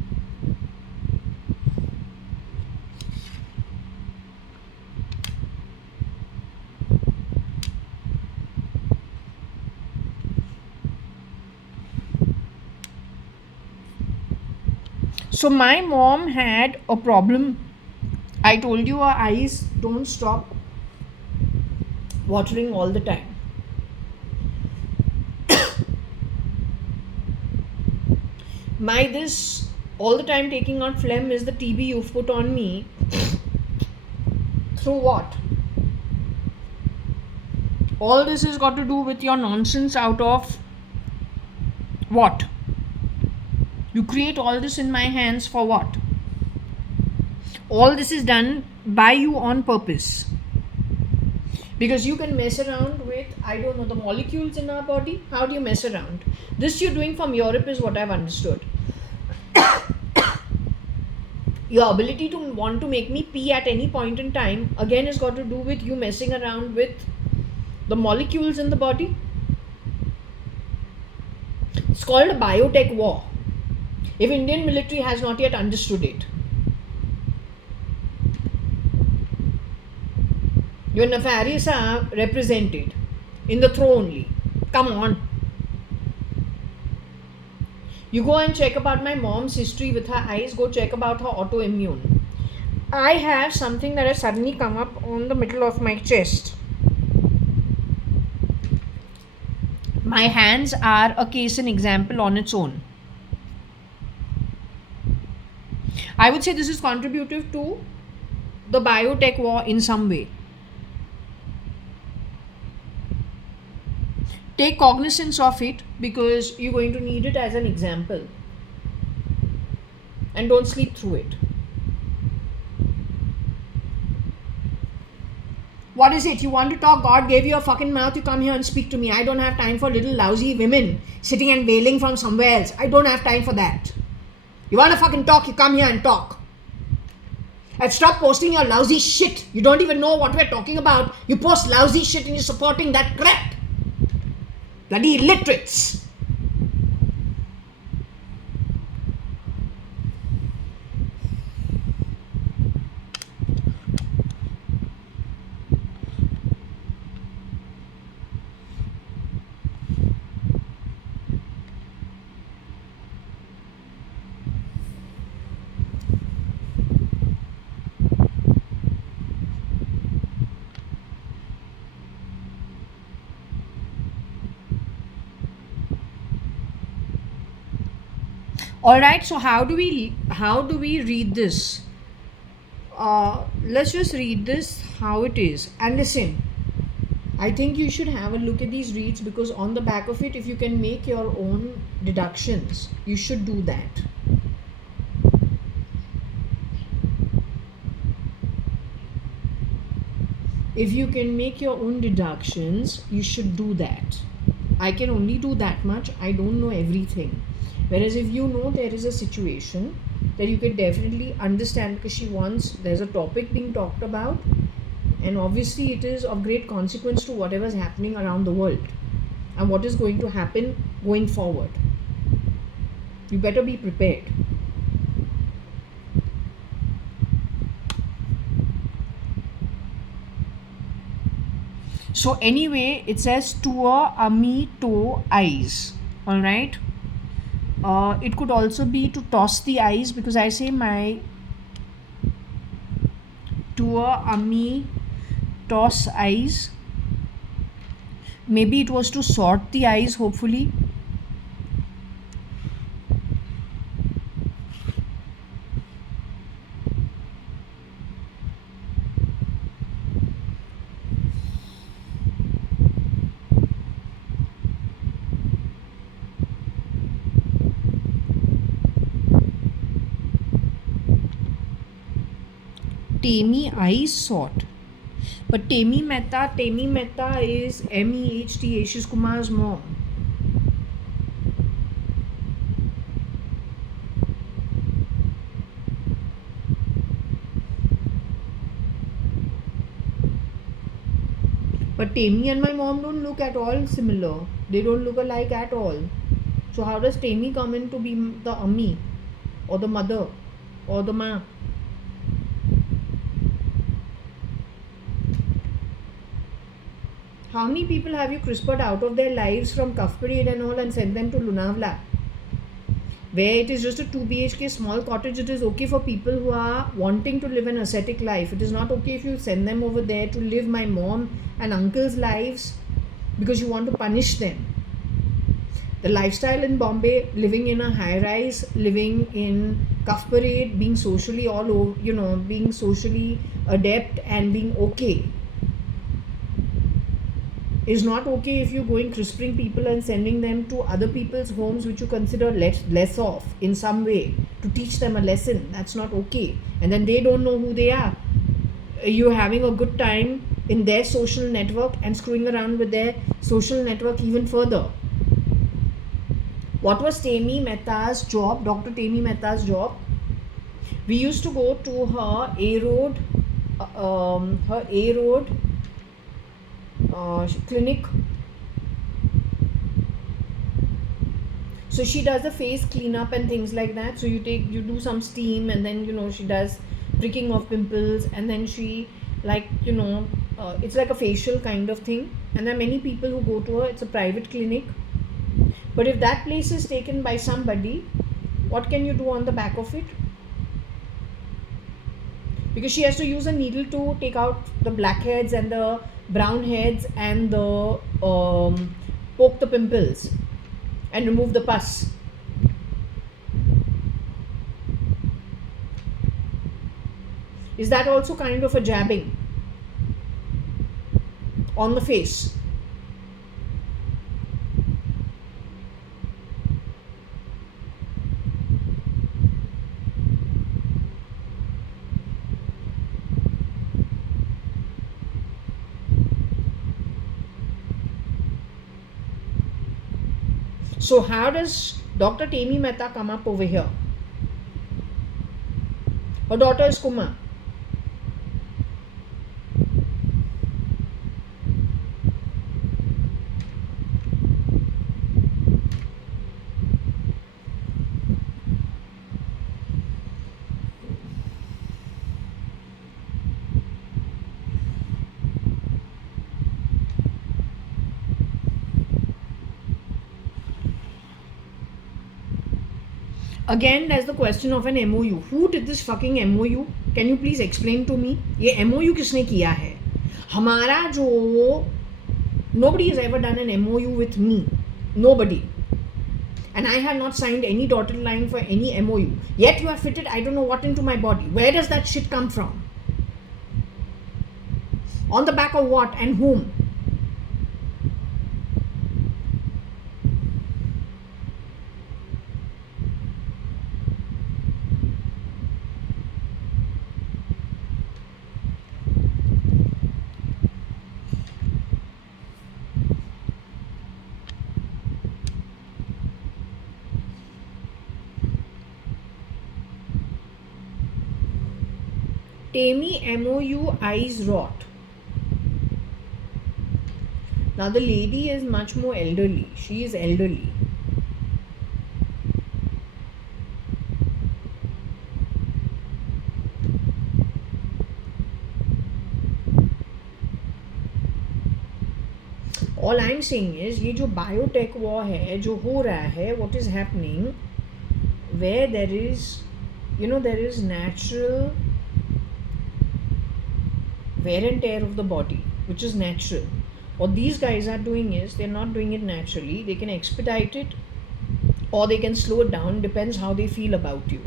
so my mom had a problem. I told you her eyes don't stop watering all the time. My this all the time taking out phlegm is the TB you've put on me. Through what? All this has got to do with your nonsense out of what? You create all this in my hands for what? All this is done by you on purpose. Because you can mess around with, I don't know, the molecules in our body. How do you mess around? This you're doing from Europe is what I've understood. Your ability to want to make me pee at any point in time, again, has got to do with you messing around with the molecules in the body. It's called a biotech war. If Indian military has not yet understood it. Your nefarious are represented in the throw only. Come on. You go and check about my mom's history with her eyes. Go check about her autoimmune. I have something that has suddenly come up on the middle of my chest. My hands are a case and example on its own. I would say this is contributive to the biotech war in some way. Take cognizance of it because you're going to need it as an example. And don't sleep through it. What is it? You want to talk? God gave you a fucking mouth. You come here and speak to me. I don't have time for little lousy women sitting and wailing from somewhere else. I don't have time for that. You want to fucking talk? You come here and talk. And stop posting your lousy shit. You don't even know what we're talking about. You post lousy shit and you're supporting that crap. Bloody illiterates. Alright, so how do we read this? Let's just read this how it is. And listen, I think you should have a look at these reads, because on the back of it, if you can make your own deductions, you should do that. If you can make your own deductions, you should do that. I can only do that much. I don't know everything. Whereas if you know there is a situation that you can definitely understand, because there's a topic being talked about, and obviously it is of great consequence to whatever is happening around the world and what is going to happen going forward. You better be prepared. So anyway, it says tua ami to eyes. All right. It could also be to toss the eyes, because I say my tua ami toss eyes. Maybe it was to sort the eyes, hopefully. Temi eyes sort. But Temi Mehta is MEHT, Ashish Kumar's mom. But Temi and my mom don't look at all similar. They don't look alike at all. So how does Temi come in to be the Ami or the mother or the ma? How many people have you CRISPR'd out of their lives from Cuff Parade and all and sent them to Lonavala? Where it is just a 2 BHK small cottage, it is okay for people who are wanting to live an ascetic life. It is not okay if you send them over there to live my mom and uncle's lives because you want to punish them. The lifestyle in Bombay, living in a high rise, living in Cuff Parade, being socially all over, being socially adept and being okay, is not okay if you're going CRISPRing people and sending them to other people's homes which you consider less of in some way to teach them a lesson. That's not okay. And then they don't know who they are. You're having a good time in their social network and screwing around with their social network even further. What was Temi Mehta's job, Dr. Temi Mehta's job? We used to go to her A Road clinic. So she does the face cleanup and things like that. So you do some steam, and then she does pricking of pimples, and then she it's like a facial kind of thing. And there are many people who go to her. It's a private clinic. But if that place is taken by somebody, what can you do on the back of it? Because she has to use a needle to take out the blackheads and the brown heads and the poke the pimples and remove the pus. Is that also kind of a jabbing on the face? So how does Dr. Temi Mehta come up over here? Her daughter is Kuma. Again, there's the question of an MOU. Who did this fucking MOU? Can you please explain to me? ये MOU किसने किया है? हमारा जो nobody has ever done an MOU with me. Nobody. And I have not signed any dotted line for any MOU. Yet you have fitted I don't know what into my body. Where does that shit come from? On the back of what and whom? Tammy MOU eyes rot. Now the lady is much more elderly. She is elderly. All I'm saying is ये जो biotech war है जो हो रहा है, what is happening, where there is, there is natural wear and tear of the body, which is natural. What these guys are doing is they're not doing it naturally. They can expedite it or they can slow it down, depends how they feel about you.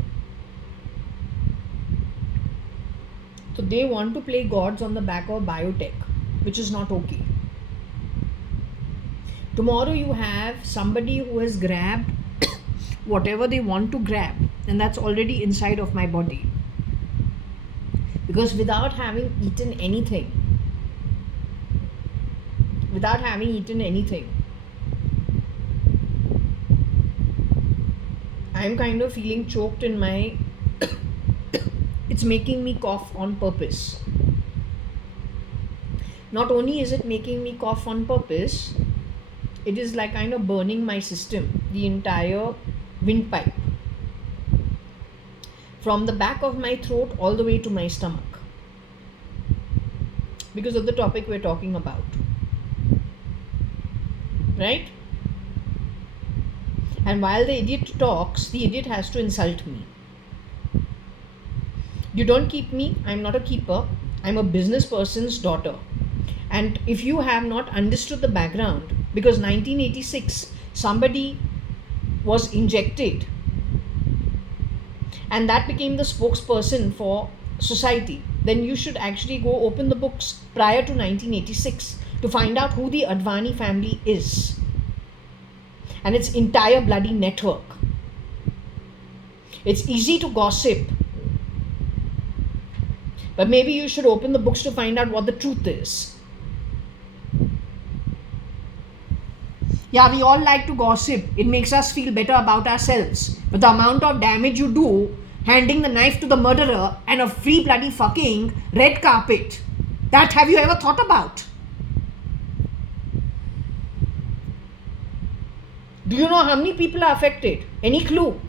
So they want to play gods on the back of biotech, which is not okay. Tomorrow you have somebody who has grabbed whatever they want to grab, and that's already inside of my body. Because without having eaten anything, I'm kind of feeling choked in my it's making me cough on purpose. Not only is it making me cough on purpose, it is like kind of burning my system, the entire windpipe, from the back of my throat all the way to my stomach, because of the topic we're talking about. Right? And while the idiot talks, the idiot has to insult me. You don't keep me, I'm not a keeper, I'm a business person's daughter. And if you have not understood the background, because 1986 somebody was injected and that became the spokesperson for society, then you should actually go open the books prior to 1986 to find out who the Advani family is and its entire bloody network. It's easy to gossip, but maybe you should open the books to find out what the truth is. Yeah, we all like to gossip. It makes us feel better about ourselves. But the amount of damage you do handing the knife to the murderer and a free bloody fucking red carpet, that have you ever thought about? Do you know how many people are affected? Any clue?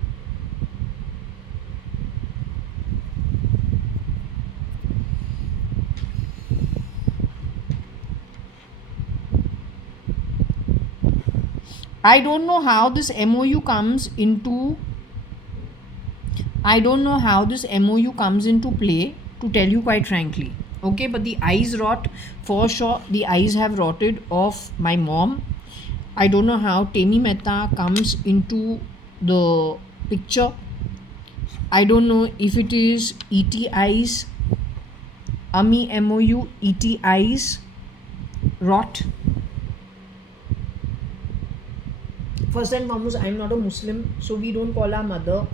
I don't know how this MOU comes into play, to tell you quite frankly. Okay, but the eyes rot, for sure, the eyes have rotted of my mom. I don't know how Tammy Mehta comes into the picture. I don't know if it is ET eyes, Ami MOU, ET eyes, rot. First and foremost, I'm not a Muslim, so we don't call our mother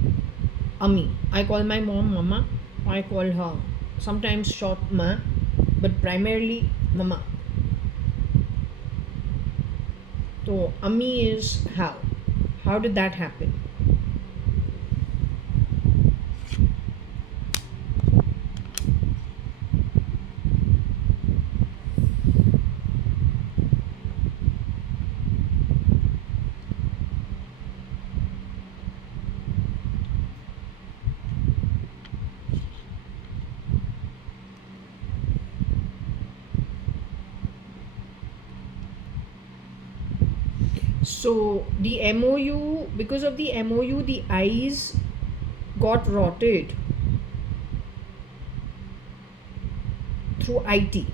Ami. I call my mom Mama. I call her sometimes short Ma, but primarily Mama. So Ami is how? How did that happen? So the MOU, because of the MOU, the eyes got rotted through IT.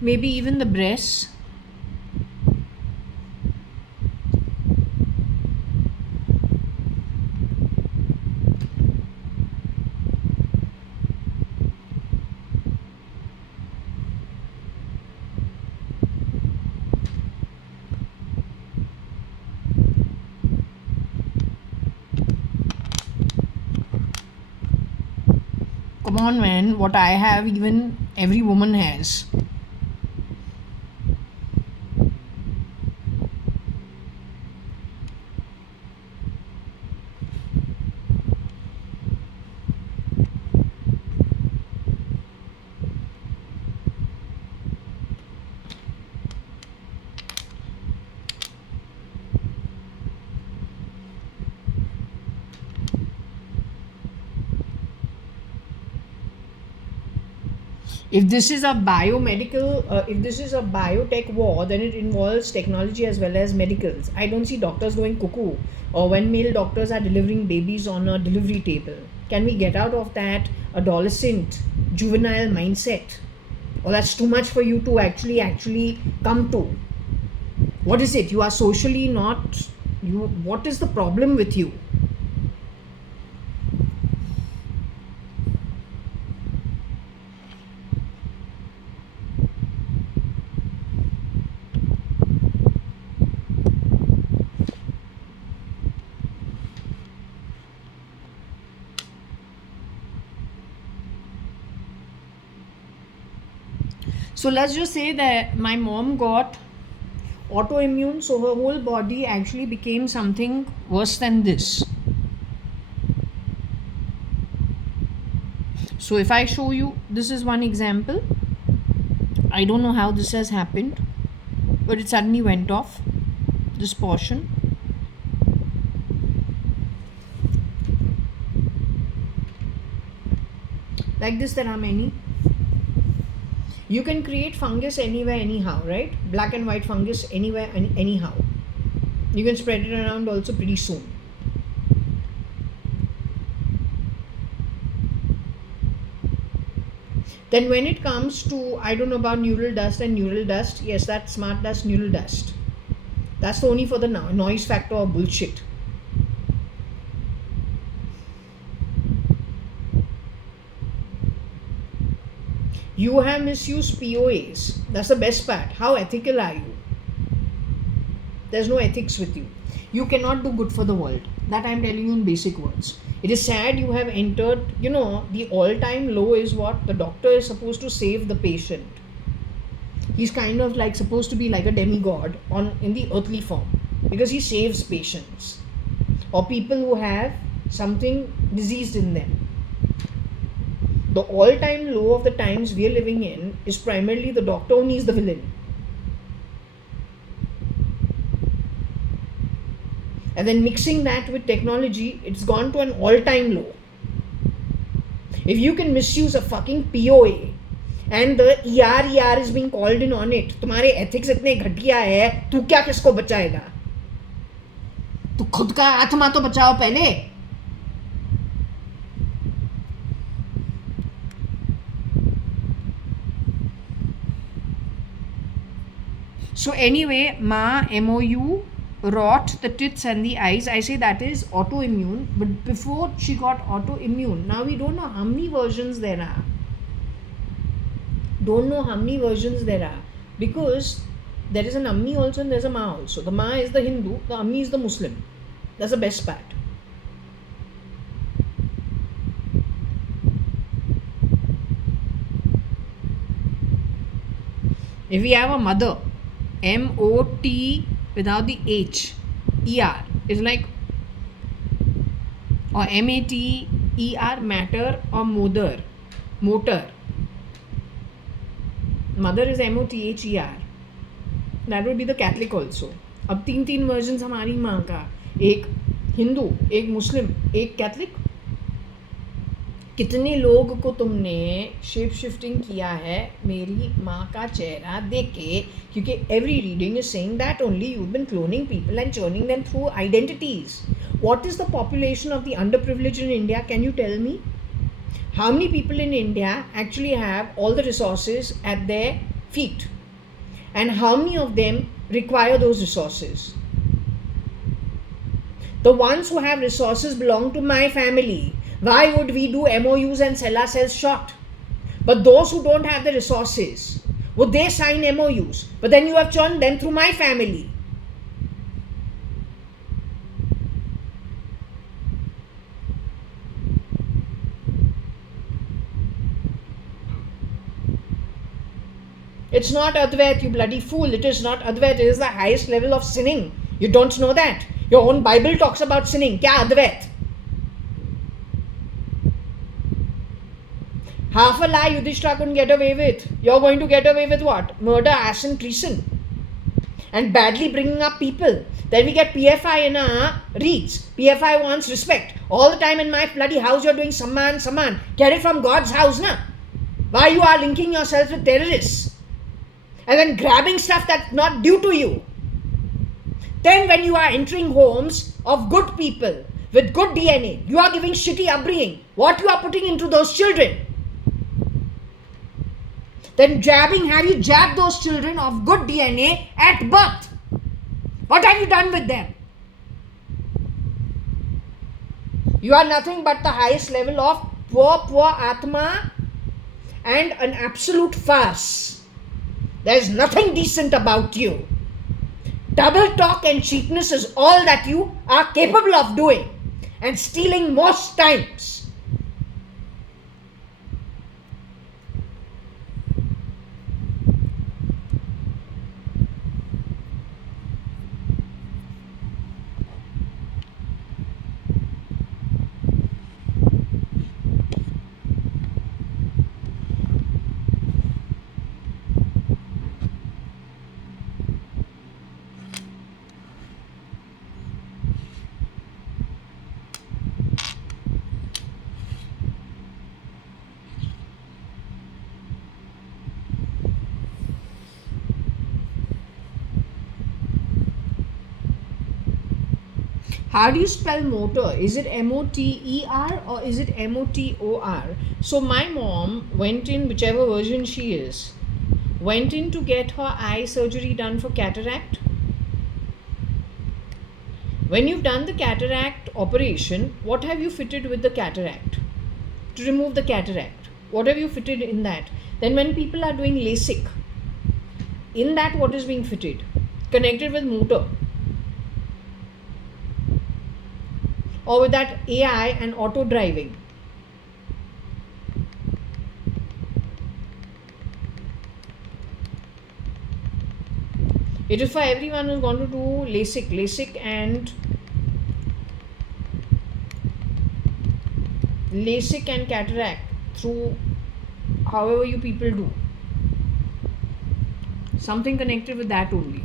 Maybe even the breasts. Come on, man, what I have, even every woman has. If this is a if this is a biotech war, then it involves technology as well as medicals. I don't see doctors going cuckoo, or when male doctors are delivering babies on a delivery table. Can we get out of that adolescent, juvenile mindset? Or that's too much for you to actually come to. What is it? You are socially not you. What is the problem with you? So let's just say that my mom got autoimmune, so her whole body actually became something worse than this. So if I show you, this is one example. I don't know how this has happened, but it suddenly went off, this portion. Like this, there are many. You can create fungus anywhere, anyhow, right? Black and white fungus anywhere and anyhow. You can spread it around also pretty soon. Then when it comes to, I don't know about neural dust and neural dust. Yes, that's smart dust, neural dust. That's only for the noise factor or bullshit. You have misused POAs. That's the best part. How ethical are you? There's no ethics with you. You cannot do good for the world. That I'm telling you in basic words. It is sad you have entered, the all-time low is what? The doctor is supposed to save the patient. He's kind of like supposed to be like a demigod in the earthly form, because he saves patients or people who have something diseased in them. The all-time low of the times we are living in is primarily the doctor only is the villain. And then mixing that with technology, it's gone to an all-time low. If you can misuse a fucking POA and the ER is being called in on it, तुम्हारे ethics इतने घटिया है, तू क्या किसको बचाएगा? तू खुद का आत्मा तो बचाओ पहले. So anyway, Ma, MOU, rot the tits and the eyes. I say that is autoimmune. But before she got autoimmune, now we don't know how many versions there are. Because there is an Ammi also and there's a Ma also. The Ma is the Hindu, the Ammi is the Muslim. That's the best part. If we have a mother, MOT without the H, ER is like, or MATER, matter, or motor. Mother is MOTHER. That would be the Catholic also. अब तीन versions हमारी माँ का, एक हिंदू, एक मुस्लिम, एक Catholic. कितने लोग को तुमने शेप शिफ्टिंग किया है मेरी माँ का चेहरा देख के, क्योंकि every reading is saying that only you been cloning people and churning them through identities. What is the population of the underprivileged in India? Can you tell me? How many people in India actually have all the resources at their feet? And how many of them require those resources? The ones who have resources belong to my family. Why would we do MOUs and sell ourselves short? But those who don't have the resources, would they sign MOUs? But then you have churned them through my family. It's not Advait, you bloody fool. It is not Advait. It is the highest level of sinning. You don't know that. Your own Bible talks about sinning. Kya Advait? Half a lie Yudhishthira couldn't get away with. You're going to get away with what? Murder, arson, treason. And badly bringing up people. Then we get PFI in our reads. PFI wants respect. All the time in my bloody house you're doing saman. Get it from God's house, na? Why you are linking yourself with terrorists and then grabbing stuff that's not due to you. Then when you are entering homes of good people with good DNA, you are giving shitty upbringing. What you are putting into those children? Then have you jabbed those children of good DNA at birth? What have you done with them? You are nothing but the highest level of poor Atma and an absolute farce. There is nothing decent about you. Double talk and cheapness is all that you are capable of doing and stealing most times. How do you spell motor? Is it M-O-T-E-R or is it M-O-T-O-R? So my mom went in, whichever version she is, went in to get her eye surgery done for cataract. When you've done the cataract operation, what have you fitted with the cataract? To remove the cataract, what have you fitted in that? Then when people are doing LASIK, in that what is being fitted? Connected with motor. Or with that AI and auto driving. It is for everyone who's going to do LASIK and cataract through however you people do. Something connected with that only.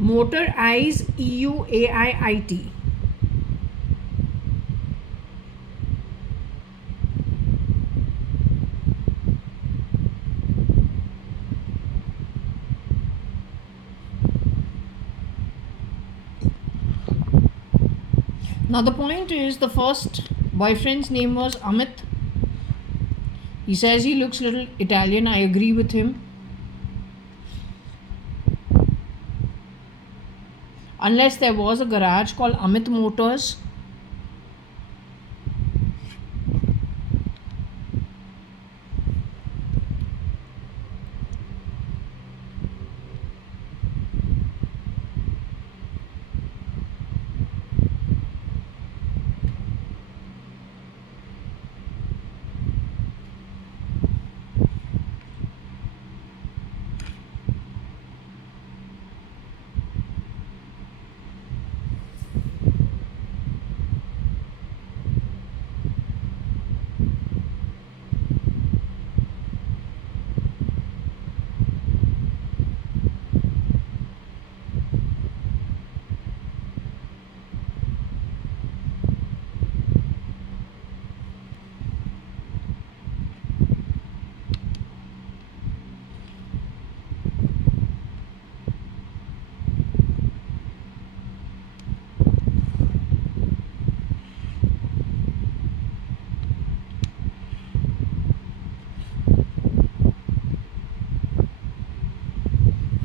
Motor eyes, EUAIIT. Now the point is, the first boyfriend's name was Amit. He says he looks a little Italian. I agree with him. Unless there was a garage called Amit Motors.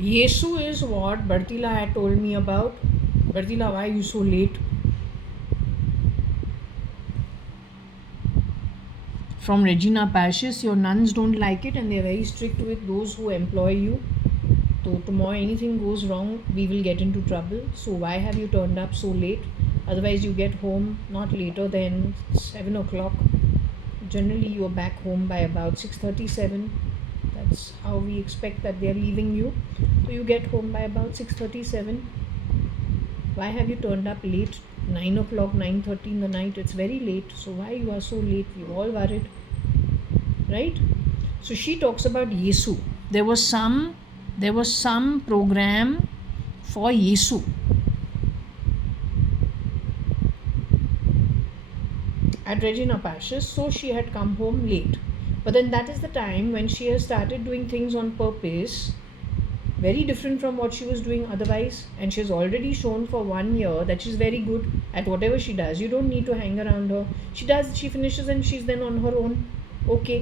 Yesu is what Bartila had told me about. Bartila, why are you so late? From Regina Pacis, your nuns don't like it and they're very strict with those who employ you. So tomorrow anything goes wrong, we will get into trouble. So why have you turned up so late? Otherwise you get home not later than 7 o'clock. Generally you are back home by about 6:37. That's how we expect that they are leaving you. So you get home by about 6:37. Why have you turned up late? 9 o'clock, 9:30 in the night. It's very late. So why you are so late? We all worried, right? So she talks about Yesu. There was some program for Yesu. At Regina Pacis, so she had come home late. But then that is the time when she has started doing things on purpose, very different from what she was doing otherwise. And she has already shown for 1 year that she's very good at whatever she does. You don't need to hang around her. She finishes and she's then on her own. Okay.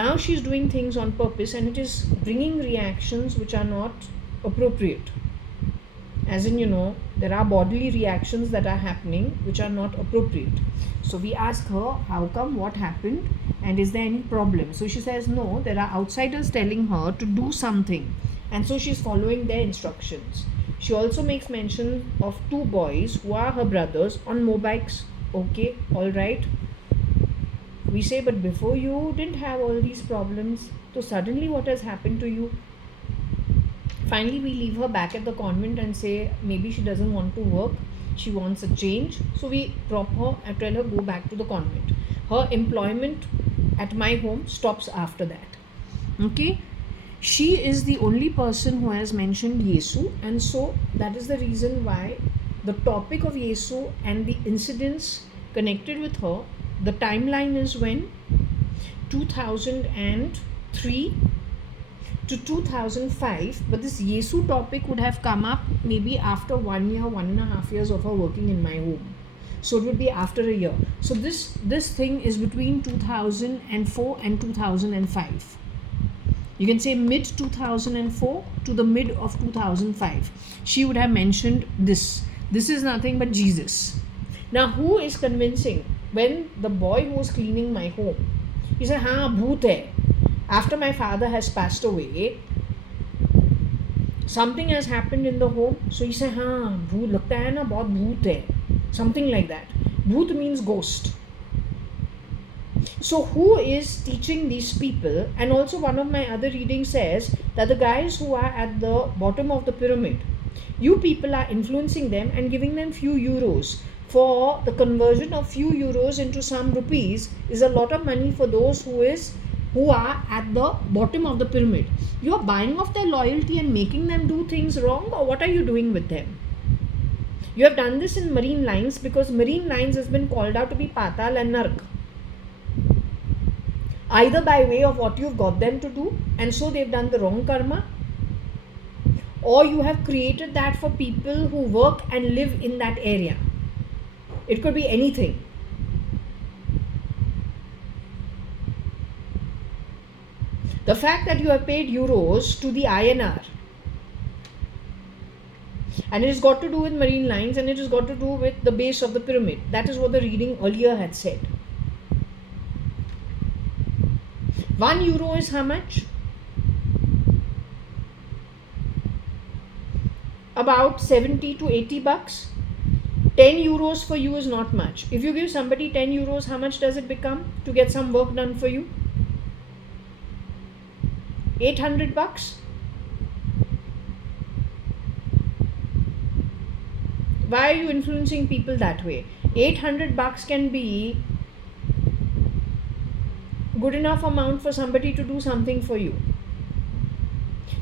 Now she's doing things on purpose and it is bringing reactions which are not appropriate. As in, there are bodily reactions that are happening which are not appropriate. So we ask her, how come, what happened, and is there any problem? So she says, no, there are outsiders telling her to do something, and so she's following their instructions. She also makes mention of 2 boys who are her brothers on motorbikes. Okay, all right. We say, but before you didn't have all these problems, so suddenly what has happened to you? Finally, we leave her back at the convent and say maybe she doesn't want to work, she wants a change. So we drop her and tell her go back to the convent. Her employment at my home stops after that. Okay, she is the only person who has mentioned Yesu, and so that is the reason why the topic of Yesu and the incidents connected with her, the timeline is when 2003 to 2005, but this Yesu topic would have come up maybe after 1 year, 1.5 years of her working in my home. So it would be after a year. So this thing is between 2004 and 2005. You can say mid 2004 to the mid of 2005. She would have mentioned this. This is nothing but Jesus. Now who is convincing? When the boy who was cleaning my home, he said, हाँ भूत है. After my father has passed away, something has happened in the home. So he said, हाँ भूत लगता है ना, बहुत भूत है. Something like that. Bhoot means ghost. So who is teaching these people? And also one of my other readings says that the guys who are at the bottom of the pyramid, you people are influencing them and giving them few euros. For the conversion of few euros into some rupees is a lot of money for those who are at the bottom of the pyramid. You are buying off their loyalty and making them do things wrong, or what are you doing with them? You have done this in marine lines because marine lines has been called out to be Patal and Nark. Either by way of what you've got them to do, and so they've done the wrong karma, or you have created that for people who work and live in that area. It could be anything. The fact that you have paid euros to the INR, and it has got to do with marine lines, and it has got to do with the base of the pyramid. That is what the reading earlier had said. 1 euro is how much? About 70 to 80 bucks. 10 euros for you is not much. If you give somebody 10 euros, how much does it become to get some work done for you? 800 bucks. Why are you influencing people that way? 800 bucks can be good enough amount for somebody to do something for you.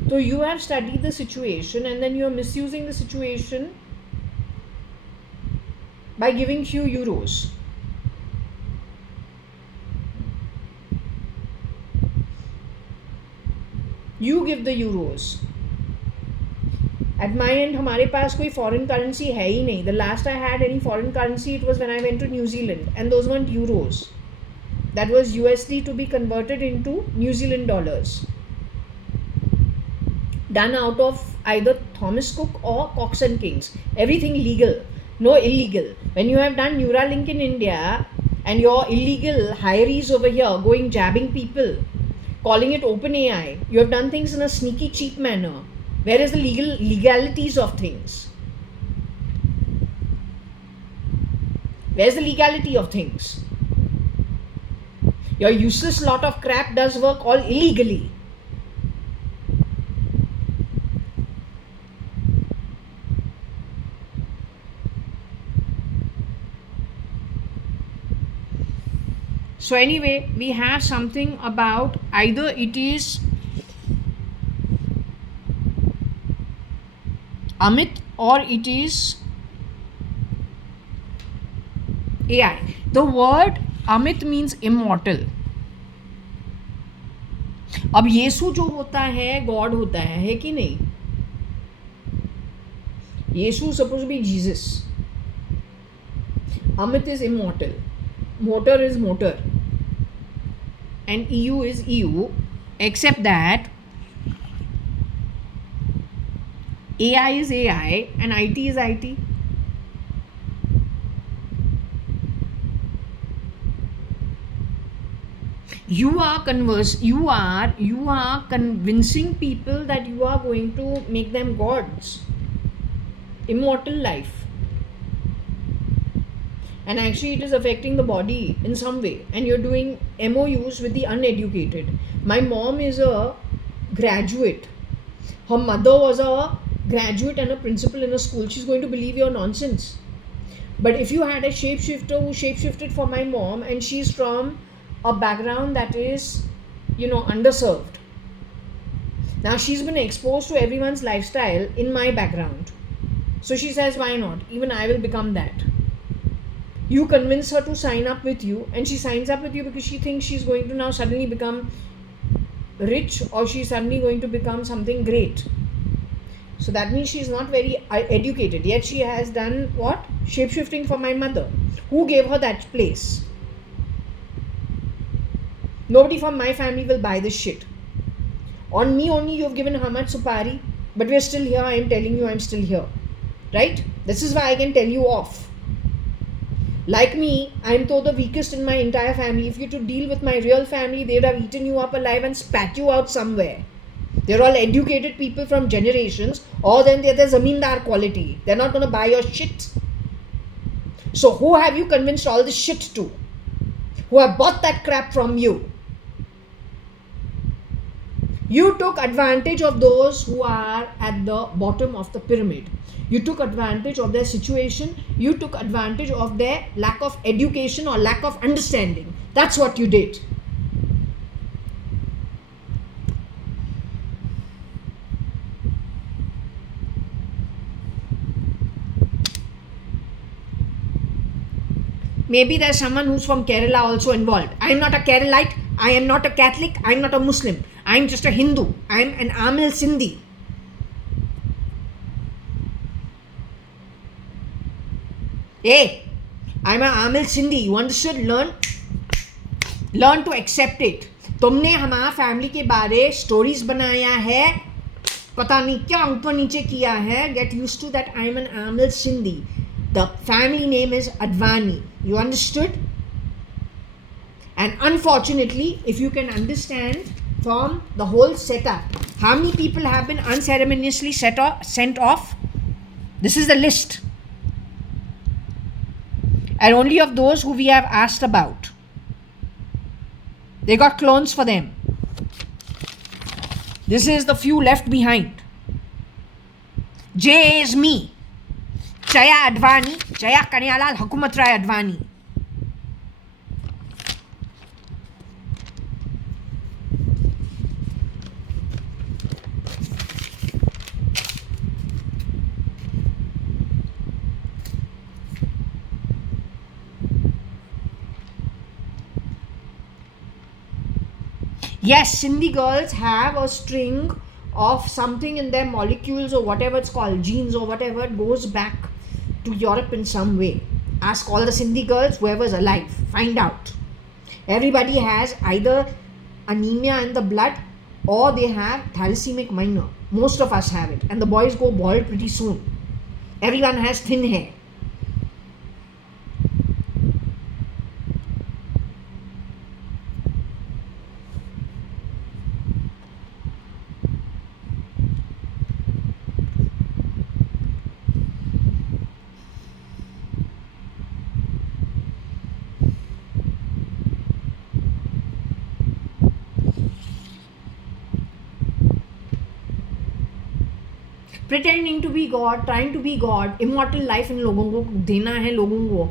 So you have studied the situation and then you are misusing the situation by giving few euros. You give the euros. At my end, हमारे पास कोई foreign currency है ही नहीं. The last I had any foreign currency, it was when I went to New Zealand, and those weren't euros. That was USD to be converted into New Zealand dollars. Done out of either Thomas Cook or Cox and Kings. Everything legal, no illegal. When you have done Neuralink in India and your illegal hirees over here going jabbing people, calling it open AI, you have done things in a sneaky, cheap manner. Where is the legalities of things? Where's the legality of things? Your useless lot of crap does work all illegally. So anyway, we have something about either it is Amit or it is AI. The word Amit means immortal. अब येसु जो होता है God होता है कि नहीं? येसु supposed to be Jesus. Amit is immortal. Motor is motor. And EU is EU. Except that AI is AI and IT is IT. You are convincing people that you are going to make them gods. Immortal life. And actually it is affecting the body in some way, and you're doing MOUs with the uneducated. My mom is a graduate. Her mother was a graduate and a principal in a school. She's going to believe your nonsense. But if you had a shapeshifter who shapeshifted for my mom, and she's from a background that is, underserved. Now she's been exposed to everyone's lifestyle in my background. So she says, why not? Even I will become that. You convince her to sign up with you, and she signs up with you because she thinks she's going to now suddenly become rich, or she's suddenly going to become something great. So that means she's not very educated, yet she has done what? Shapeshifting for my mother. Who gave her that place? Nobody from my family will buy this shit. On me only you have given how much supari, but we're still here. I am telling you I'm still here. Right? This is why I can tell you off. Like me, I am the weakest in my entire family. If you to deal with my real family, they would have eaten you up alive and spat you out somewhere. They're all educated people from generations, or then they're the zamindar quality. They're not going to buy your shit. So who have you convinced all this shit to? Who have bought that crap from you? You took advantage of those who are at the bottom of the pyramid. You took advantage of their situation. You took advantage of their lack of education or lack of understanding. That's what you did. Maybe there's someone who's from Kerala also involved. I am not a Keralite. I am not a Catholic. I am not a Muslim. I am just a Hindu. I am an Amil Sindhi. Hey, I am an Amil Sindhi. You understood? Learn to accept it. तुमने हमारा family के बारे stories बनाया है, पता नहीं क्या ऊपर नीचे किया है. Get used to that. I am an Amil Sindhi. The family name is Advani. You understood? And unfortunately, if you can understand from the whole setup, how many people have been unceremoniously sent off? This is the list. And only of those who we have asked about. They got clones for them. This is the few left behind. J is me. JAYA.ADVANI, Jaya Kanyalal Hukumatrai Advani. Yes, Sindhi girls have a string of something in their molecules or whatever it's called, genes or whatever, it goes back to Europe in some way. Ask all the Sindhi girls, whoever's alive, find out. Everybody has either anemia in the blood or they have thalassaemic minor. Most of us have it, and the boys go bald pretty soon. Everyone has thin hair. pretending to be God, trying to be God, immortal life इन लोगों को देना है लोगों को.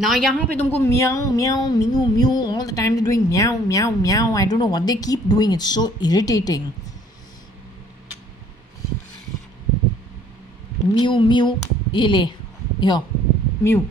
Now यहाँ पे तुमको meow meow meow meow all the time they're doing meow meow meow. I don't know what they keep doing. It's so irritating. Mew mew ये ले here mew.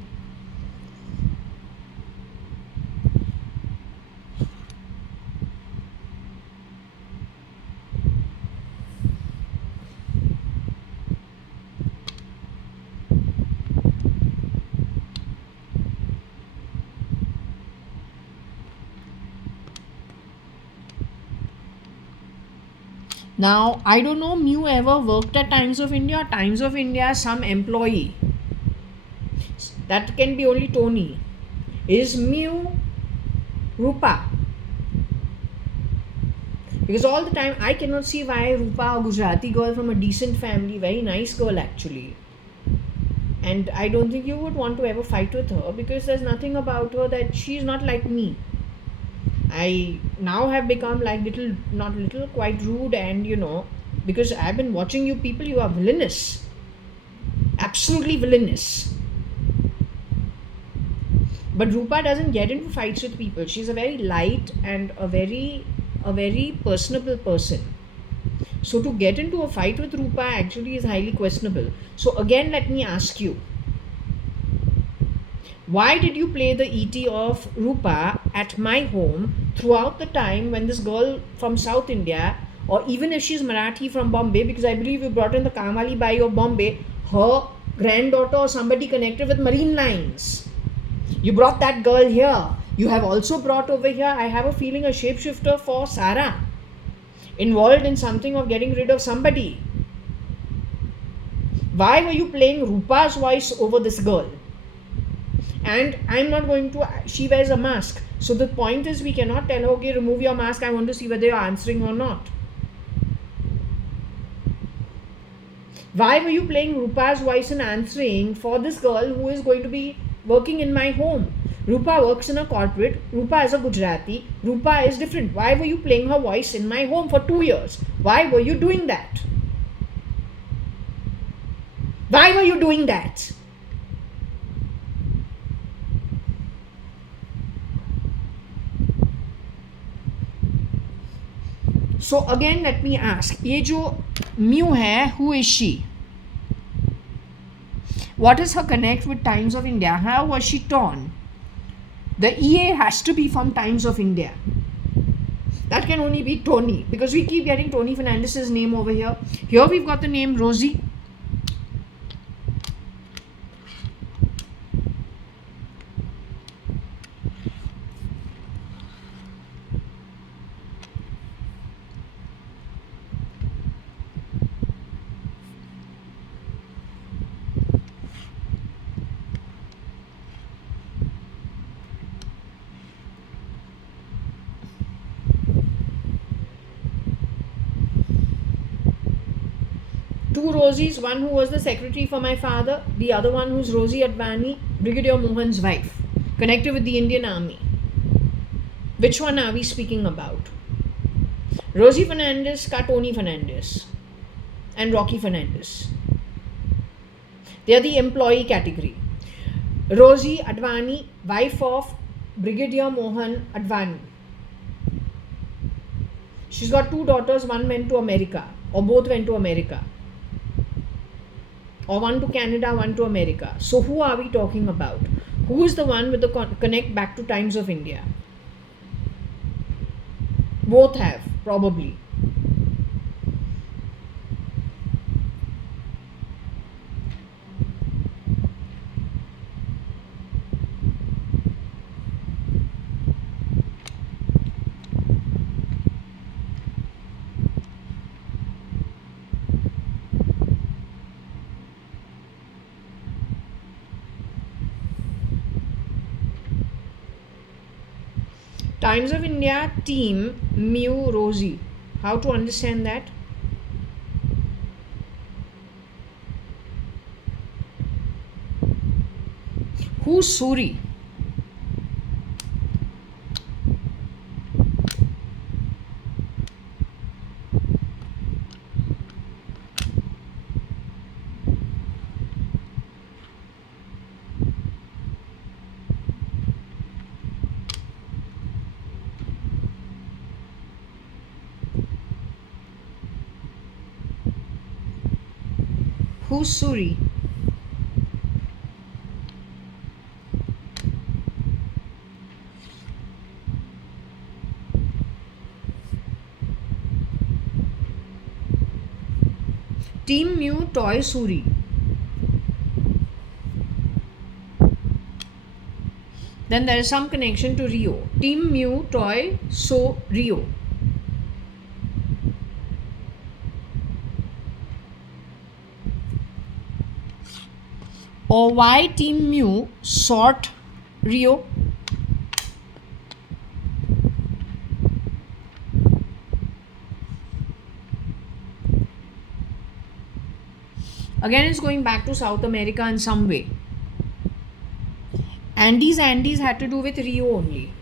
Now, I don't know Mew ever worked at Times of India. Times of India, some employee. That can be only Tony. Is Mew Rupa? Because all the time I cannot see why Rupa, a Gujarati girl from a decent family, very nice girl actually. And I don't think you would want to ever fight with her because there's nothing about her that she's not like me. I now have become like quite rude, and because I've been watching you people, you are villainous. Absolutely villainous. But Rupa doesn't get into fights with people. She's a very light and a very personable person. So to get into a fight with Rupa actually is highly questionable. So again, let me ask you. Why did you play the ET of Rupa at my home throughout the time when this girl from South India, or even if she's Marathi from Bombay, because I believe you brought in the Kamali Bai of Bombay, her granddaughter or somebody connected with Marine Lines. You brought that girl here. You have also brought over here, I have a feeling, a shapeshifter for Sarah, involved in something of getting rid of somebody. Why were you playing Rupa's voice over this girl? And I'm not going to, she wears a mask. So the point is, we cannot tell her, okay, remove your mask, I want to see whether you're answering or not. Why were you playing Rupa's voice and answering for this girl who is going to be working in my home? Rupa works in a corporate, Rupa is a Gujarati, Rupa is different. Why were you playing her voice in my home for 2 years? Why were you doing that? Why were you doing that? So again, let me ask, ये जो Mew है, who is she? What is her connect with Times of India? How was she torn? The EA has to be from Times of India. That can only be Tony, because we keep getting Tony Fernandez's name over here. Here we've got the name Rosie. Two Rosies, one who was the secretary for my father, the other one who's JAYA.ADVANI, Brigadier Mohan's wife, connected with the Indian Army. Which one are we speaking about? Rosie Fernandez ka Tony Fernandez and Rocky Fernandez. They are the employee category. Rosie Advani, wife of Brigadier Mohan Advani. She's got 2 daughters, one went to America, or both went to America. Or one to Canada, one to America. So who are we talking about? Who is the one with the connect back to Times of India? Both have, probably. Times of India team Mew Rosie. How to understand that? Who's Suri? Who's Suri? Team Mew Toy Suri. Then there is some connection to Rio. Team Mew Toy So Rio. Or why Team Mew sought Rio? Again, it's going back to South America in some way. Andes had to do with Rio only.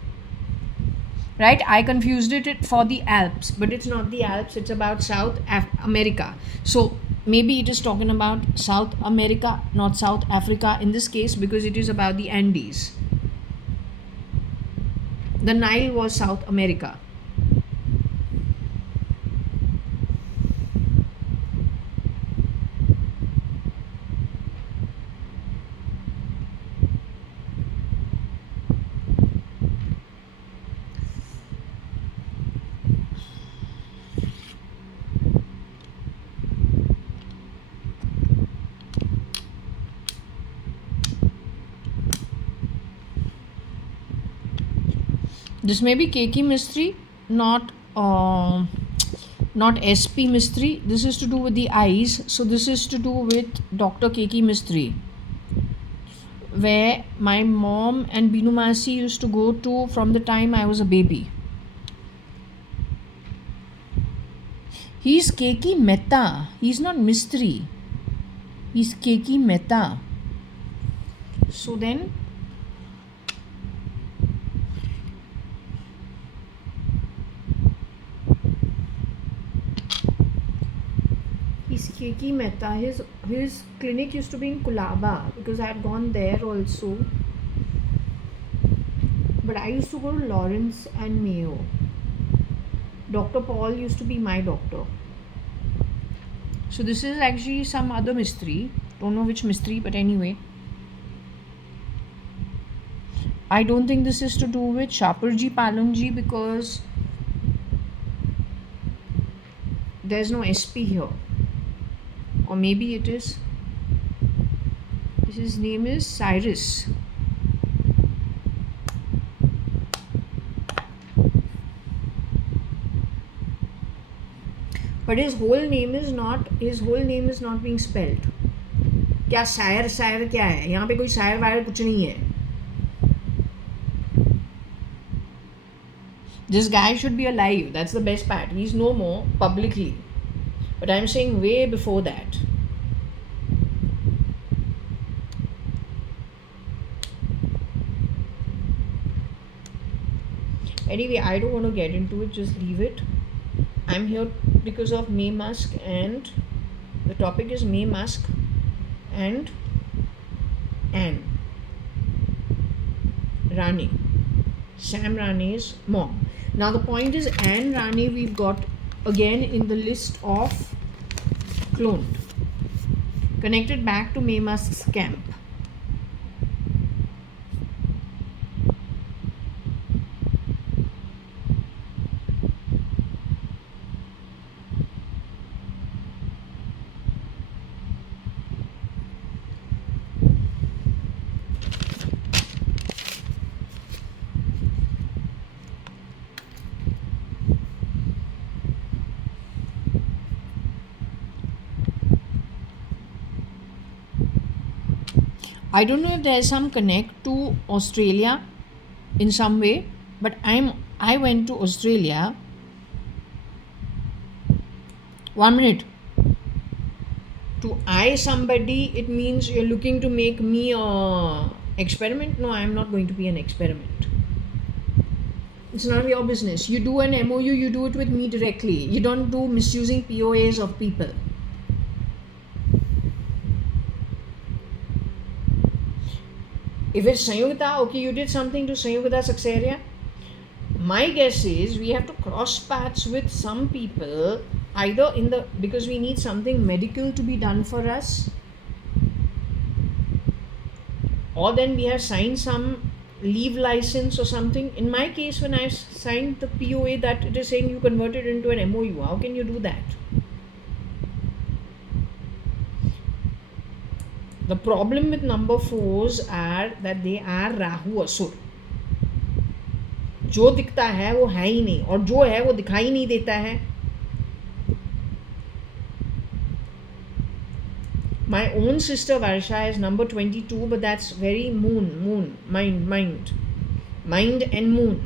Right? I confused it for the Alps, but it's not the Alps, it's about South America. So maybe it is talking about South America, not South Africa in this case, because it is about the Andes. The Nile was South America. This may be Keki Mistry, not SP Mistry. This is to do with the eyes. So this is to do with Dr. Keki Mistry, where my mom and Binu Masi used to go to from the time I was a baby. He's Keki Mehta. He's not Mistry. He's Keki Mehta. So then he's Keki Mehta. His clinic used to be in Kulaba because I had gone there also. But I used to go to Lawrence and Mayo. Dr. Paul used to be my doctor. So this is actually some other mystery. Don't know which mystery, but anyway. I don't think this is to do with Shaparji Palonji because there's no SP here. Or maybe it is. His name is Cyrus. But his whole name is not being spelled. क्या सायर क्या है? यहाँ पे कोई Sair wire कुछ नहीं है. This guy should be alive. That's the best part. He's no more publicly. But I'm saying way before that. Anyway, I don't want to get into it. Just leave it. I'm here because of May Musk, and the topic is May Musk and Anne Rani, Sam Rani's mom. Now the point is Anne Rani we've got again in the list of cloned, connected back to May Musk's camp. I don't know if there's some connect to Australia in some way, but I went to Australia. 1 minute. To eye somebody, it means you're looking to make me a Experiment? No, I am not going to be an experiment. It's none of your business. You do an MOU, you do it with me directly. You don't do misusing POAs of people. If it's Sanyogita, okay, you did something to Sanyogita Saxaria. My guess is we have to cross paths with some people, either because we need something medical to be done for us, or then we have signed some leave license or something. In my case, when I signed the POA, that it is saying you converted into an MOU. How can you do that? The problem with number 4s are that they are Rahu असुर. जो दिखता है वो है ही नहीं, और जो है वो दिखाई नहीं देता है. My own sister Varsha is number 22, but that's very moon, mind and moon.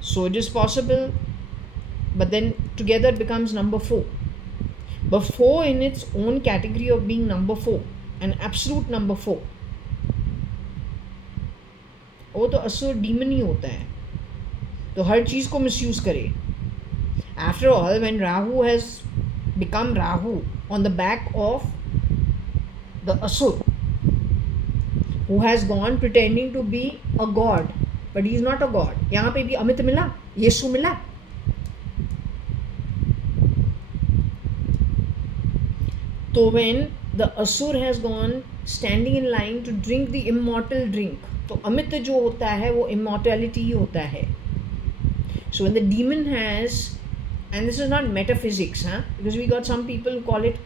So it is possible, but then together it becomes number 4. But 4 in its own category of being number 4, an absolute number 4, वो तो असुर demon ही होता है, तो हर चीज़ को misuse करे. After all, when Rahu has become Rahu on the back of the asur, who has gone pretending to be a god, but he is not a god. यहाँ पे भी अमित मिला, येसु मिला. So when the asur has gone standing in line to drink the immortal drink, तो अमित जो होता है वो immortality ही होता है. So when the demon has, and this is not metaphysics, because we got some people who call it,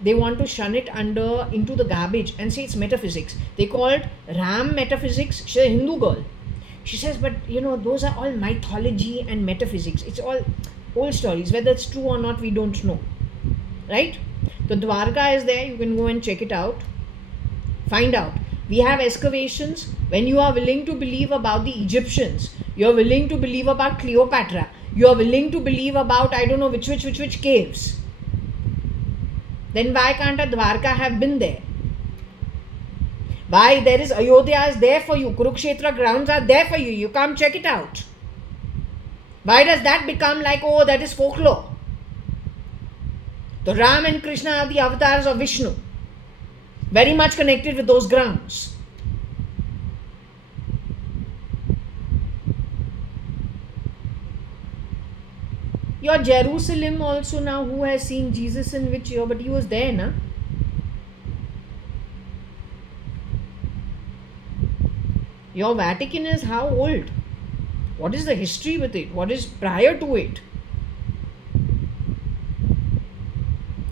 they want to shun it into the garbage and say it's metaphysics. They call it Ram metaphysics. She's a Hindu girl. She says, but those are all mythology and metaphysics. It's all old stories. Whether it's true or not, we don't know. Right? So Dwarka is there. You can go and check it out. Find out. We have excavations. When you are willing to believe about the Egyptians, you are willing to believe about Cleopatra, you are willing to believe about I don't know which caves, then why can't a Dwarka have been there? Why there is Ayodhya is there for you, Kurukshetra grounds are there for you, you come check it out. Why does that become like, oh, that is folklore? So Ram and Krishna are the avatars of Vishnu, very much connected with those grounds. Your Jerusalem also now, who has seen Jesus in which year? But he was there, na? Your Vatican is how old? What is the history with it? What is prior to it?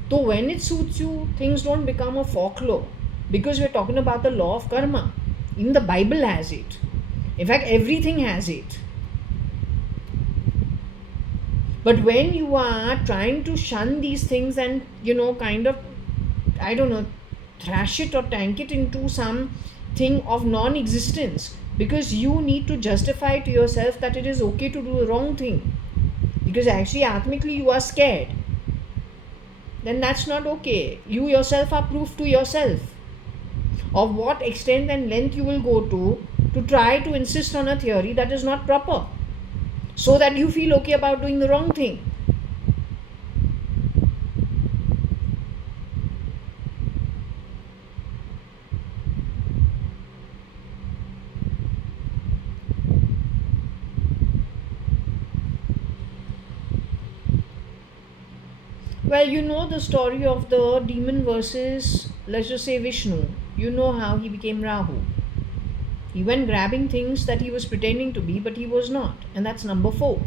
So when it suits you, things don't become a folklore, because we're talking about the law of karma. Even the Bible has it. In fact, everything has it. But when you are trying to shun these things and, kind of, I don't know, thrash it or tank it into some thing of non-existence, because you need to justify to yourself that it is okay to do the wrong thing, because actually, atmically, you are scared, then that's not okay. You yourself are proof to yourself of what extent and length you will go to try to insist on a theory that is not proper, so that you feel okay about doing the wrong thing. Well, you know the story of the demon versus, let's just say, Vishnu. You know how he became Rahu. He went grabbing things that he was pretending to be, but he was not. And that's number 4.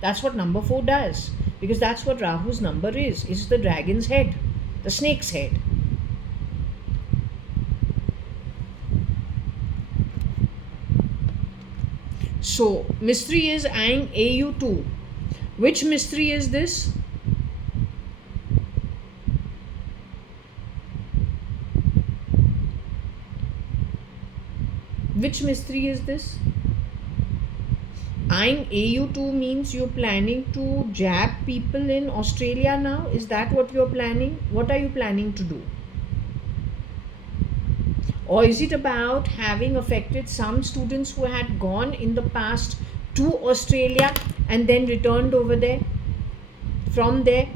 That's what number 4 does. Because that's what Rahu's number is the dragon's head, the snake's head. So, mystery is Ang AU2. Which mystery is this? Which mystery is this? Aing AU2 means you're planning to jab people in Australia now? Is that what you're planning? What are you planning to do? Or is it about having affected some students who had gone in the past to Australia and then returned over there from there?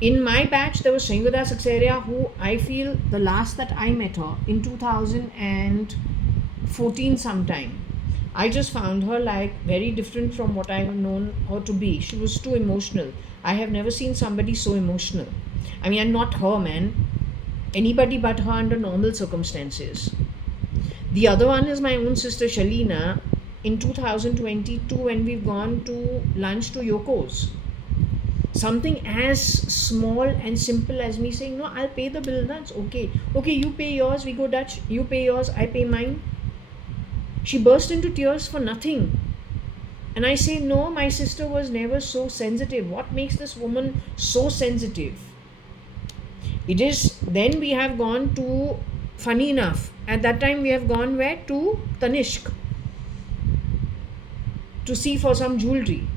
In my batch, there was Shangada Saxeria, who I feel the last that I met her in 2014 sometime. I just found her like very different from what I have known her to be. She was too emotional. I have never seen somebody so emotional. I mean, and not her, man. Anybody but her under normal circumstances. The other one is my own sister Shalina in 2022 when we've gone to lunch to Yoko's. Something as small and simple as me saying, no, I'll pay the bill, that's okay. Okay, you pay yours, we go Dutch, you pay yours, I pay mine. She burst into tears for nothing. And I say, no, my sister was never so sensitive. What makes this woman so sensitive? It is, then we have gone to, funny enough, at that time we have gone where? To Tanishq to see for some jewelry.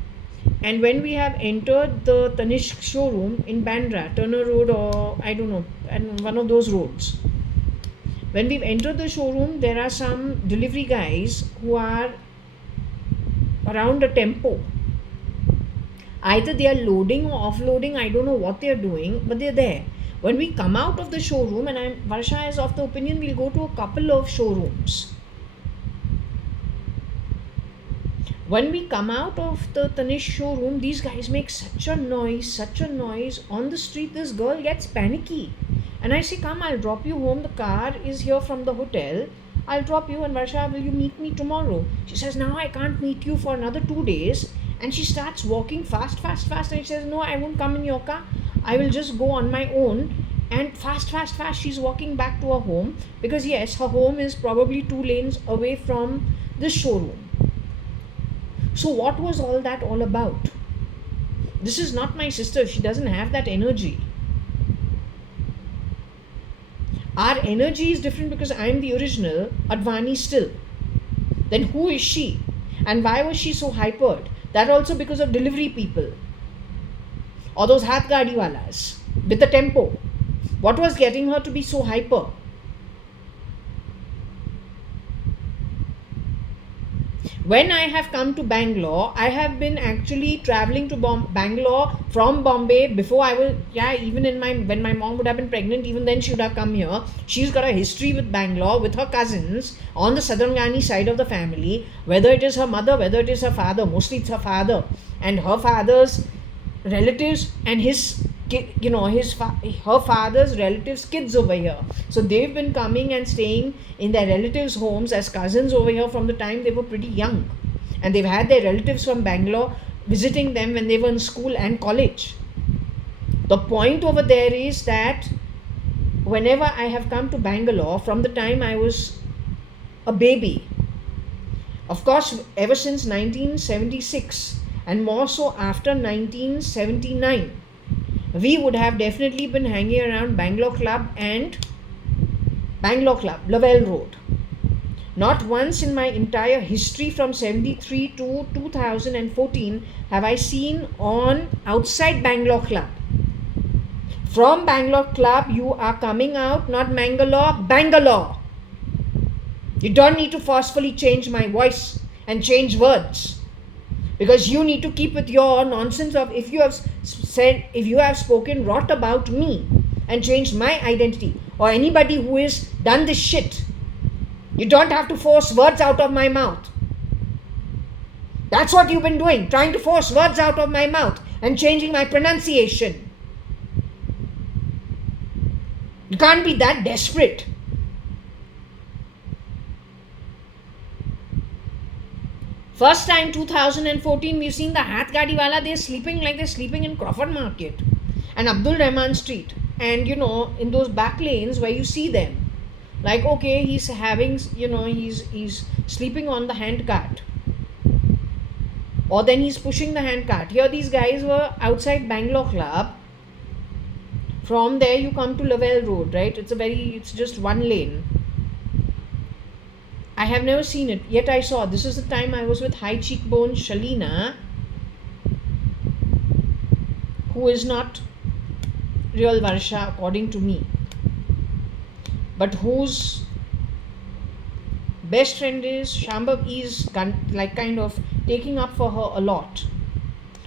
And when we have entered the Tanishq showroom in Bandra, Turner Road or I don't know, and one of those roads. When we've entered the showroom, there are some delivery guys who are around a tempo. Either they are loading or offloading, I don't know what they are doing, but they're there. When we come out of the showroom, and Varsha is of the opinion we'll go to a couple of showrooms. When we come out of the Tanishq showroom, these guys make such a noise on the street. This girl gets panicky. And I say, come, I'll drop you home. The car is here from the hotel. I'll drop you. And Varsha, will you meet me tomorrow? She says, no, I can't meet you for another 2 days. And she starts walking fast. And she says, no, I won't come in your car. I will just go on my own. And fast, she's walking back to her home. Because yes, her home is probably 2 lanes away from the showroom. So what was all that all about? This is not my sister. She doesn't have that energy. Our energy is different because I am the original, Advani still. Then who is she? And why was she so hypered? That also because of delivery people. Or those Hath Gaadi walas with the tempo. What was getting her to be so hyper? When I have come to Bangalore, I have been actually traveling to Bangalore from Bombay before I was, even when my mom would have been pregnant, even then she would have come here. She's got a history with Bangalore, with her cousins on the Sadangani side of the family, whether it is her mother, whether it is her father, mostly it's her father, and her father's relatives and her father's relatives' kids over here. So they've been coming and staying in their relatives' homes as cousins over here from the time they were pretty young. And they've had their relatives from Bangalore visiting them when they were in school and college. The point over there is that whenever I have come to Bangalore from the time I was a baby, of course, ever since 1976 and more so after 1979, we would have definitely been hanging around Bangalore Club, Lavelle Road. Not once in my entire history from 73 to 2014 have I seen on outside Bangalore Club. From Bangalore Club, you are coming out, not Mangalore, Bangalore. You don't need to forcefully change my voice and change words. Because you need to keep with your nonsense of if you have spoken rot about me and changed my identity, or anybody who has done this shit, you don't have to force words out of my mouth. That's what you've been doing, trying to force words out of my mouth and changing my pronunciation. You can't be that desperate. First time 2014 we've seen the Hath Gaadi wala, they're sleeping like they're sleeping in Crawford Market and Abdul Rahman Street, and in those back lanes where you see them, like okay, he's having, he's sleeping on the hand cart, or then he's pushing the hand cart. Here these guys were outside Bangalore Club. From there you come to Lavelle Road, right? It's just one lane. I have never seen it, yet I saw. This is the time I was with high cheekbone Shalina, who is not real Varsha according to me. but whose best friend is Shambhav is like kind of taking up for her a lot,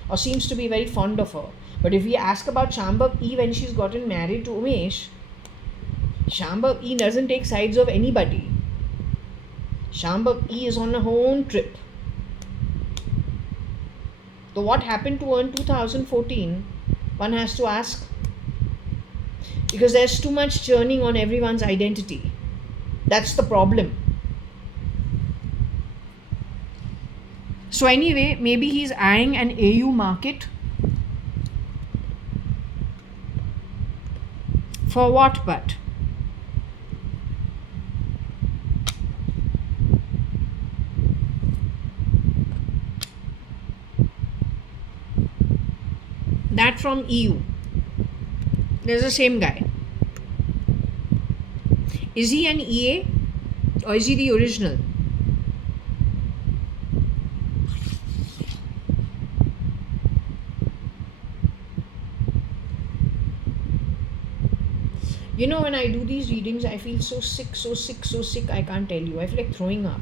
or seems to be very fond of her. But if we ask about Shambhav E when she's gotten married to Umesh, Shambhav E doesn't take sides of anybody. Shambhav E is on her own trip. So what happened to her in 2014, one has to ask, because there's too much churning on everyone's identity. That's the problem. So anyway, maybe he's eyeing an AU market. For what but? That from EU. There's the same guy. Is he an EA or is he the original? You know, when I do these readings, I feel so sick, I can't tell you. I feel like throwing up.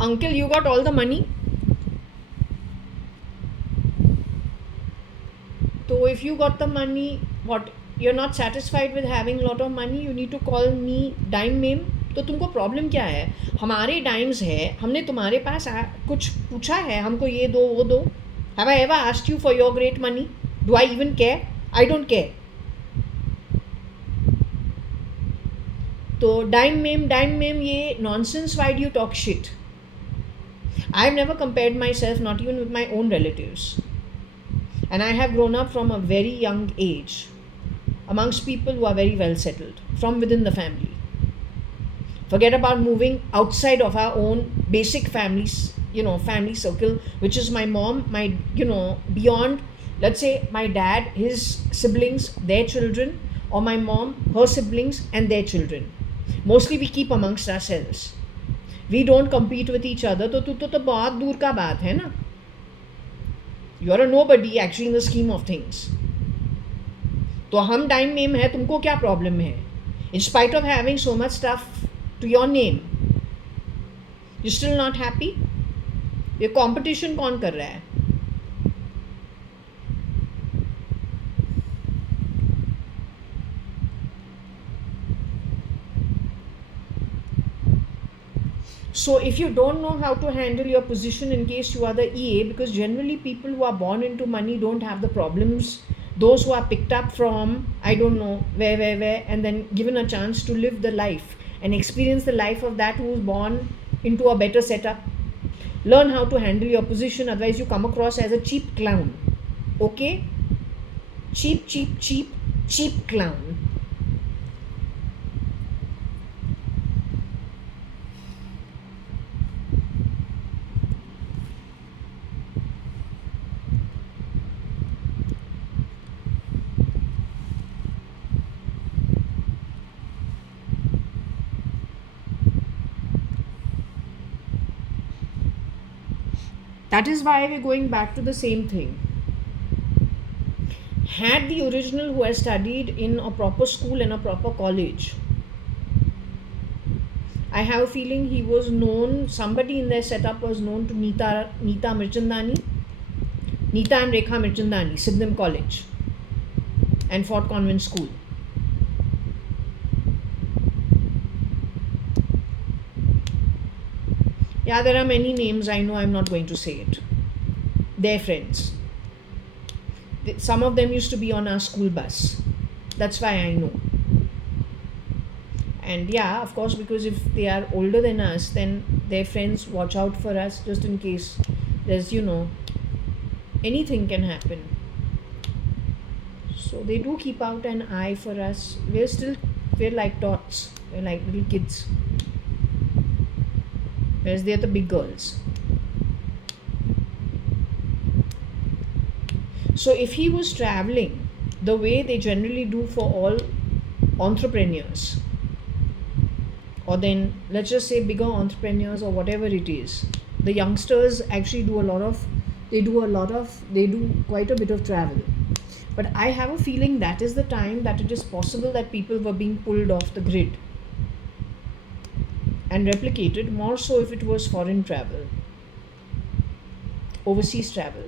Uncle, you got all the money? So if you got the money, what? You're not satisfied with having a lot of money, you need to call me dime meme. तो तुमको problem क्या है? हमारे dimes है, हमने तुम्हारे पास कुछ पूछा है, हमको ये दो वो दो. Have I ever asked you for your great money? Do I even care? I don't care. तो डाइम मेम ये nonsense. Why do you talk shit? I've never compared myself, not even with my own relatives. And I have grown up from a very young age amongst people who are very well settled from within the family. Forget about moving outside of our own basic families, family circle, which is my mom, beyond, let's say my dad, his siblings, their children, or my mom, her siblings and their children. Mostly we keep amongst ourselves. We don't compete with each other. तो बहुत दूर का बात है ना. You're a nobody actually in the scheme of things. तो हम time name है, तुमको क्या प्रॉब्लम है? In spite of having so much stuff to your name, you still not happy? ये competition कौन कर रहा है? So if you don't know how to handle your position in case you are the EA, because generally people who are born into money don't have the problems. Those who are picked up from, I don't know, where, and then given a chance to live the life and experience the life of that who is born into a better setup. Learn how to handle your position, otherwise you come across as a cheap clown. Okay? Cheap clown. That is why we're going back to the same thing. Had the original who has studied in a proper school and a proper college, I have a feeling he was known, somebody in their setup was known to Neeta Mirchandani, Neeta and Rekha Mirchandani, Sidnam College and Fort Convent School. Yeah, there are many names, I know, I'm not going to say it. They're friends. Some of them used to be on our school bus. That's why I know. And yeah, of course, because if they are older than us, then their friends watch out for us just in case there's, anything can happen. So they do keep out an eye for us. We're like tots. We're like little kids. Whereas they are the big girls. So if he was traveling the way they generally do for all entrepreneurs, or then let's just say bigger entrepreneurs or whatever it is, The youngsters actually they do quite a bit of travel. But I have a feeling that is the time that it is possible that people were being pulled off the grid and replicated, more so if it was foreign travel, overseas travel.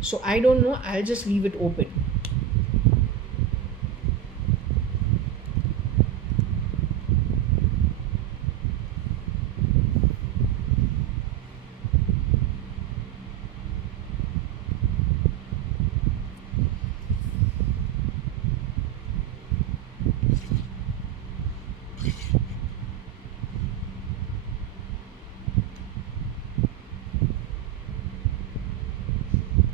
So I don't know, I'll just leave it open.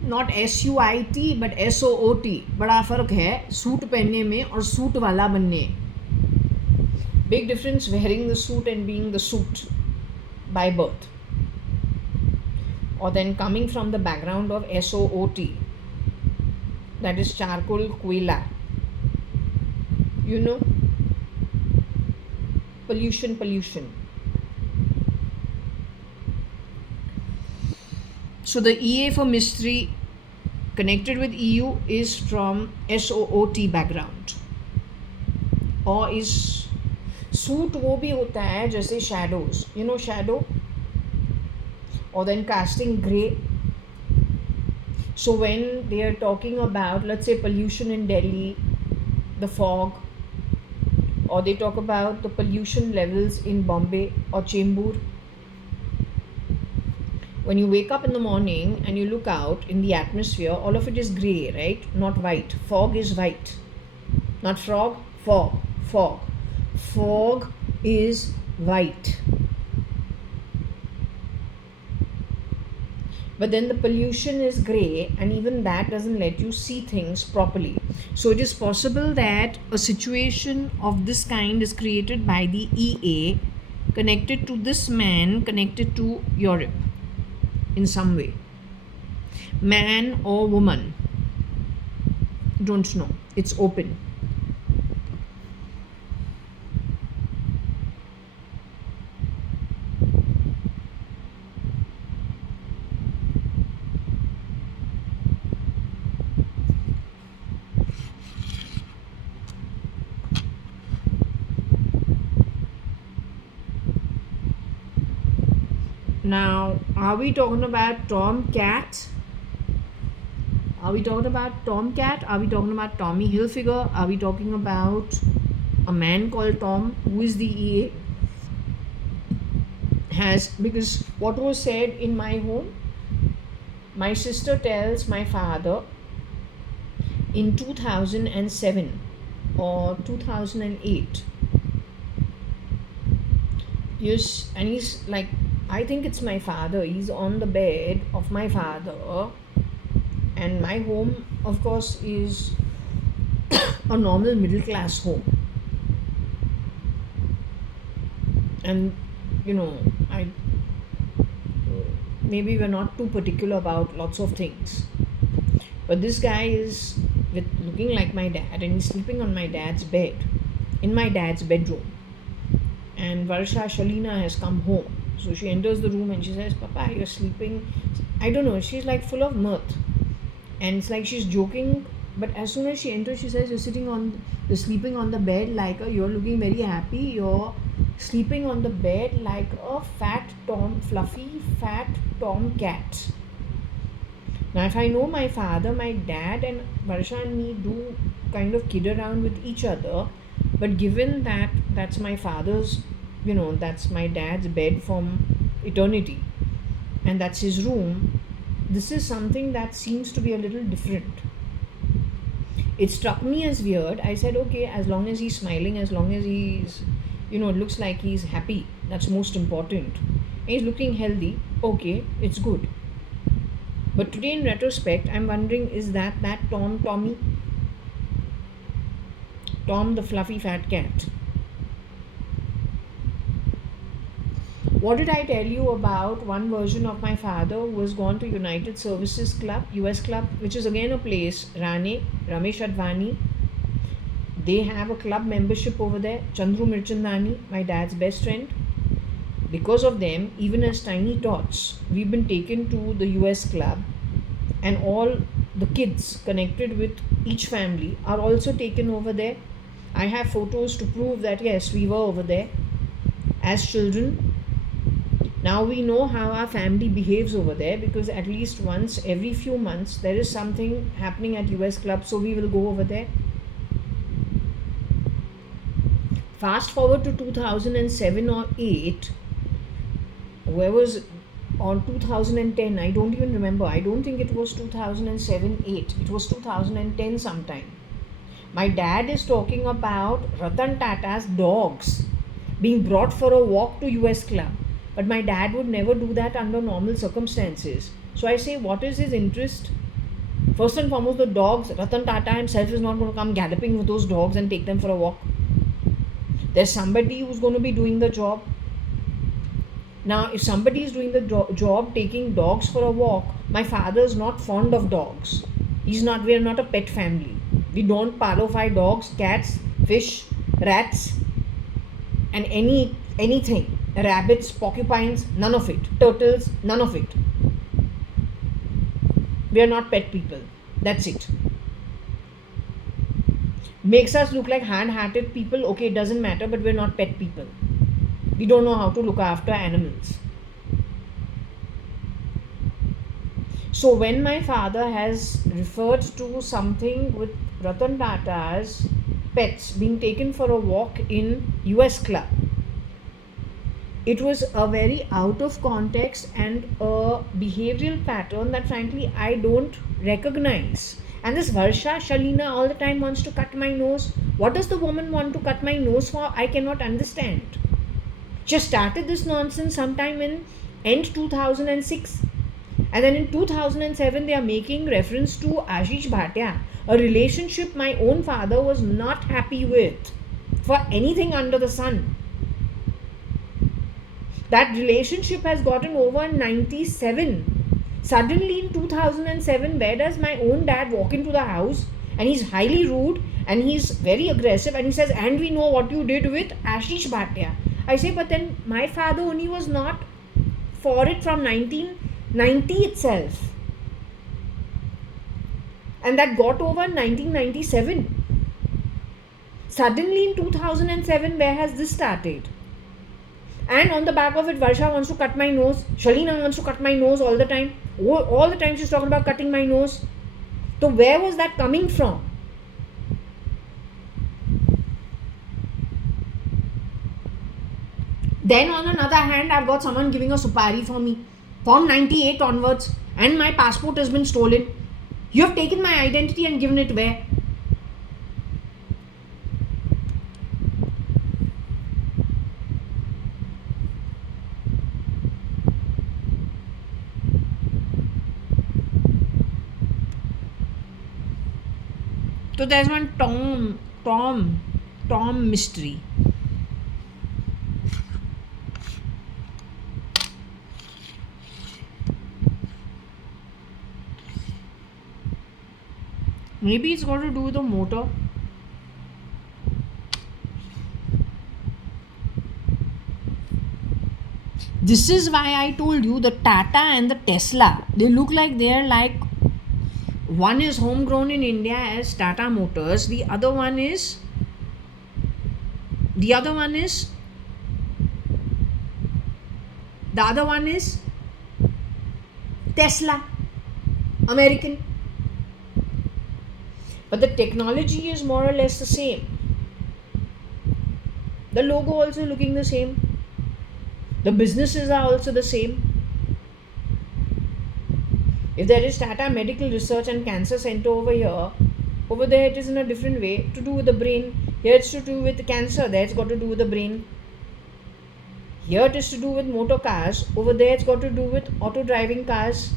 Not SUIT but SOOT. बड़ा फ़र्क है suit पहनने में और suit वाला बनने. Big difference wearing the suit and being the suit by birth. Or then coming from the background of SOOT, that is charcoal koila. You know, pollution. So the EA for mystery connected with EU is from SOOT background. और इस suit वो भी होता है जैसे shadows, you know shadow, or then casting grey. So when they are talking about, let's say, pollution in Delhi, the fog, or they talk about the pollution levels in Bombay or Chembur, when you wake up in the morning and you look out in the atmosphere, all of it is grey, right? Not white. Fog is white. Not frog, fog. Fog is white. But then the pollution is grey, and even that doesn't let you see things properly. So it is possible that a situation of this kind is created by the EA, connected to this man, connected to Europe in some way. Man or woman, don't know. It's open. Now, are we talking about Tomcat? Are we talking about Tomcat? Are we talking about Tommy Hilfiger? Are we talking about a man called Tom? Who is the EA? Because what was said in my home, my sister tells my father in 2007 or 2008. Yes, and he's like, I think it's my father. He's on the bed of my father, and my home, of course, is a normal middle class home. And maybe we're not too particular about lots of things, but this guy is looking like my dad, and he's sleeping on my dad's bed, in my dad's bedroom. And Varsha Shalina has come home. So she enters the room and she says, Papa, you're sleeping. I don't know, she's like full of mirth. And it's like she's joking. But as soon as she enters, she says, you're sleeping on the bed like you're looking very happy. You're sleeping on the bed like a fluffy, fat tomcat. Now, if I know my father, my dad and Varsha and me do kind of kid around with each other. But given that that's my father's, that's my dad's bed from eternity, and that's his room, this is something that seems to be a little different. It struck me as weird. I said, okay, as long as he's smiling, as long as he's, it looks like he's happy, that's most important. And he's looking healthy, okay, it's good. But today in retrospect, I'm wondering, is that Tommy? Tom the fluffy fat cat. What did I tell you about one version of my father who has gone to United Services Club, US Club, which is again a place, Ramesh Advani. They have a club membership over there. Chandru Mirchandani, my dad's best friend. because of them, even as tiny tots, we've been taken to the US club, and all the kids connected with each family are also taken over there. I have photos to prove that yes, we were over there as children. Now we know how our family behaves over there, because at least once every few months there is something happening at US club, so we will go over there. Fast forward to 2007 or 8, where was on 2010, I don't even remember. I don't think it was 2007 8, it was 2010 sometime. My dad is talking about Ratan Tata's dogs being brought for a walk to US club, but my dad would never do that under normal circumstances. So I say, what is his interest? First and foremost, the dogs, Ratan Tata himself is not going to come galloping with those dogs and take them for a walk. There's somebody who's going to be doing the job. Now, if somebody is doing the job taking dogs for a walk, my father is not fond of dogs. We are not a pet family. We don't parlofy dogs, cats, fish, rats, and anything. Rabbits, porcupines, none of it. Turtles, none of it. We are not pet people. That's it. Makes us look like hand-hearted people. Okay, it doesn't matter, but we're not pet people. We don't know how to look after animals. So when my father has referred to something with Ratan Tata's pets being taken for a walk in US club, it was a very out of context and a behavioral pattern that frankly I don't recognize. And this Varsha Shalina all the time wants to cut my nose. What does the woman want to cut my nose for? I cannot understand. She started this nonsense sometime in end 2006, and then in 2007 they are making reference to Ashish Bhatia, a relationship my own father was not happy with for anything under the sun. That relationship has gotten over in 97. Suddenly in 2007, where does my own dad walk into the house and he's highly rude and he's very aggressive and he says, and we know what you did with Ashish Bhatia. I say, but then my father only was not for it from 1990 itself. And that got over in 1997. Suddenly in 2007, where has this started? And on the back of it, Varsha wants to cut my nose. Shalina wants to cut my nose all the time. All the time she's talking about cutting my nose. So where was that coming from? Then on another hand, I've got someone giving a supari for me from 98 onwards, and my passport has been stolen. You have taken my identity and given it where? So there's one Tom mystery. Maybe it's got to do with the motor. This is why I told you the Tata and the Tesla, they look like they're like, one is homegrown in India as Tata Motors, the other one is Tesla, American. But the technology is more or less the same. The logo also looking the same. The businesses are also the same. If there is Tata Medical Research and Cancer Center over there it is in a different way to do with the brain. Here it's to do with cancer, there it's got to do with the brain. Here it is to do with motor cars, over there it's got to do with auto driving cars.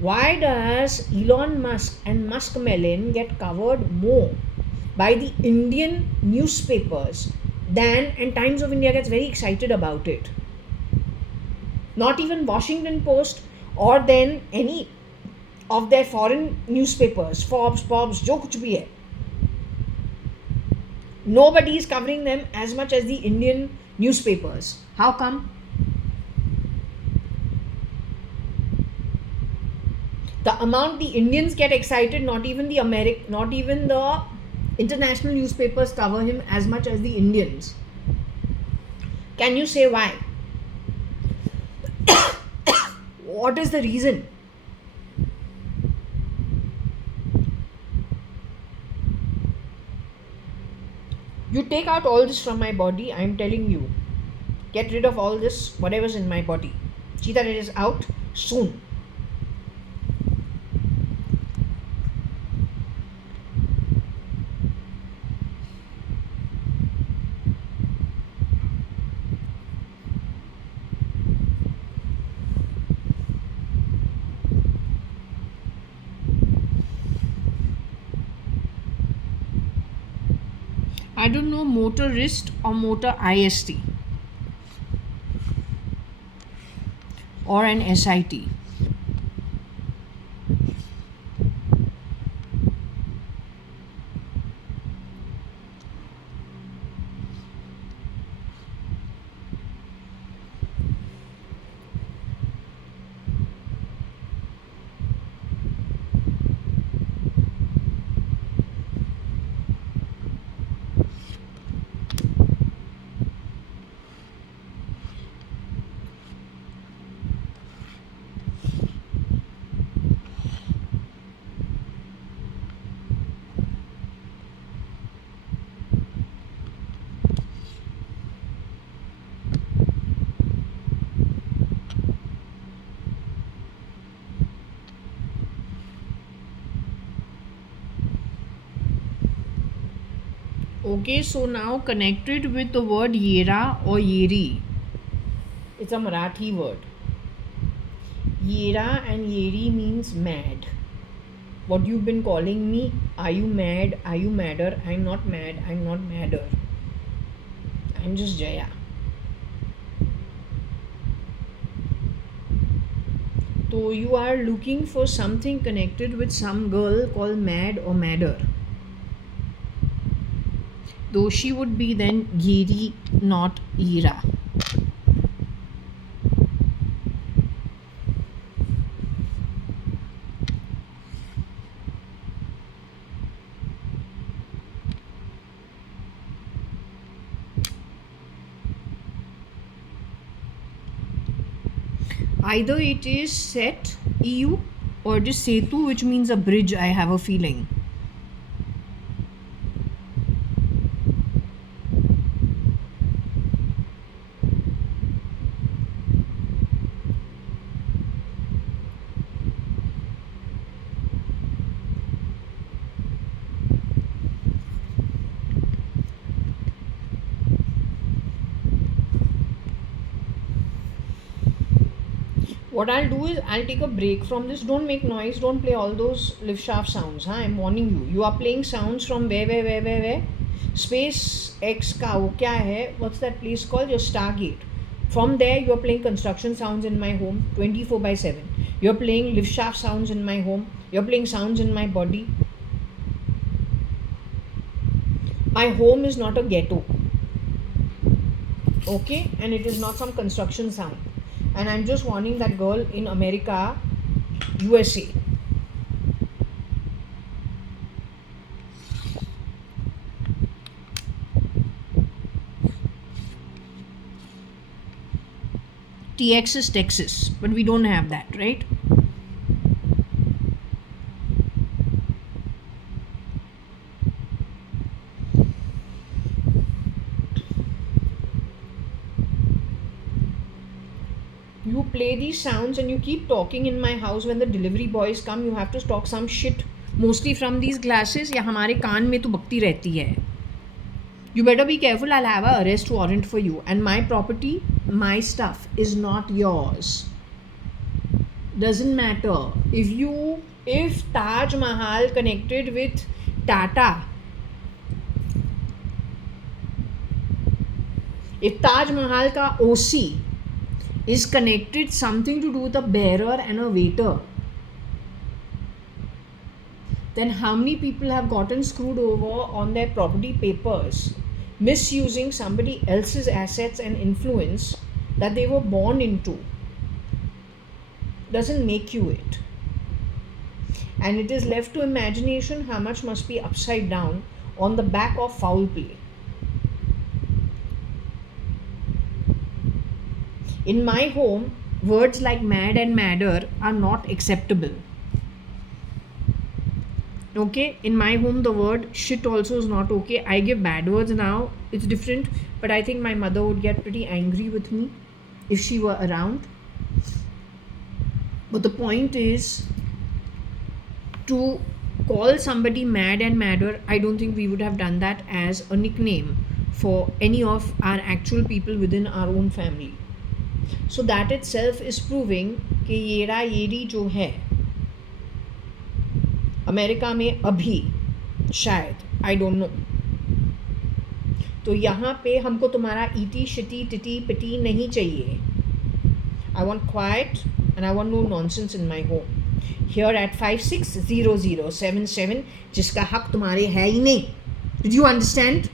Why does Elon Musk and Musk Melon get covered more by the Indian newspapers than, and Times of India gets very excited about it? Not even Washington Post or then any of their foreign newspapers, Forbes, jo kuch bhi hai. Nobody is covering them as much as the Indian newspapers. How come? The amount the Indians get excited, not even the international newspapers cover him as much as the Indians. Can you say why? What is the reason? You take out all this from my body, I am telling you. Get rid of all this, whatever's in my body. See that it is out soon. I don't know, motorist or motor IST or an SIT. Okay, so now connected with the word Yera or Yeri. It's a Marathi word. Yera and Yeri means mad. What you've been calling me, are you mad? Are you madder? I'm not mad, I'm not madder. I'm just Jaya. So you are looking for something connected with some girl called Mad or Madder. Though she would be then Yeri, not Ira. Either it is set EU or it is Setu, which means a bridge, I have a feeling. What I'll do is I'll take a break from this. Don't make noise. Don't play all those lift shaft sounds. Huh? I'm warning you. You are playing sounds from where? Space X का वो क्या है? What's that place called? Your Stargate. From there, you are playing construction sounds in my home 24/7. You're playing lift shaft sounds in my home. You're playing sounds in my body. My home is not a ghetto. Okay? And it is not some construction sound. And I'm just warning that girl in America, USA. TX is Texas, but we don't have that, right? You play these sounds and you keep talking in my house. When the delivery boys come, you have to talk some shit, mostly from these glasses. या हमारे कान में तो बकती रहती है. You better be careful. I'll have an arrest warrant for you. And my property, my stuff is not yours. Doesn't matter. If Taj Mahal connected with Tata, if Taj Mahal ka OC is connected something to do with a bearer and a waiter, then how many people have gotten screwed over on their property papers, misusing somebody else's assets and influence that they were born into? Doesn't make you it. and it is left to imagination how much must be upside down on the back of foul play. In my home, words like mad and madder are not acceptable. Okay, in my home, the word shit also is not okay. I give bad words now, it's different, but I think my mother would get pretty angry with me if she were around. But the point is, to call somebody mad and madder, I don't think we would have done that as a nickname for any of our actual people within our own family. So that itself is proving कि येड़ा येड़ी जो है America में अभी शायद, I don't know, तो यहाँ पे हमको तुम्हारा ईटी शिटी टिटी पिटी नहीं चाहिए. I want quiet and I want no nonsense in my home. Here at 560077, जिसका हक तुम्हारे है ही नहीं. Did you understand?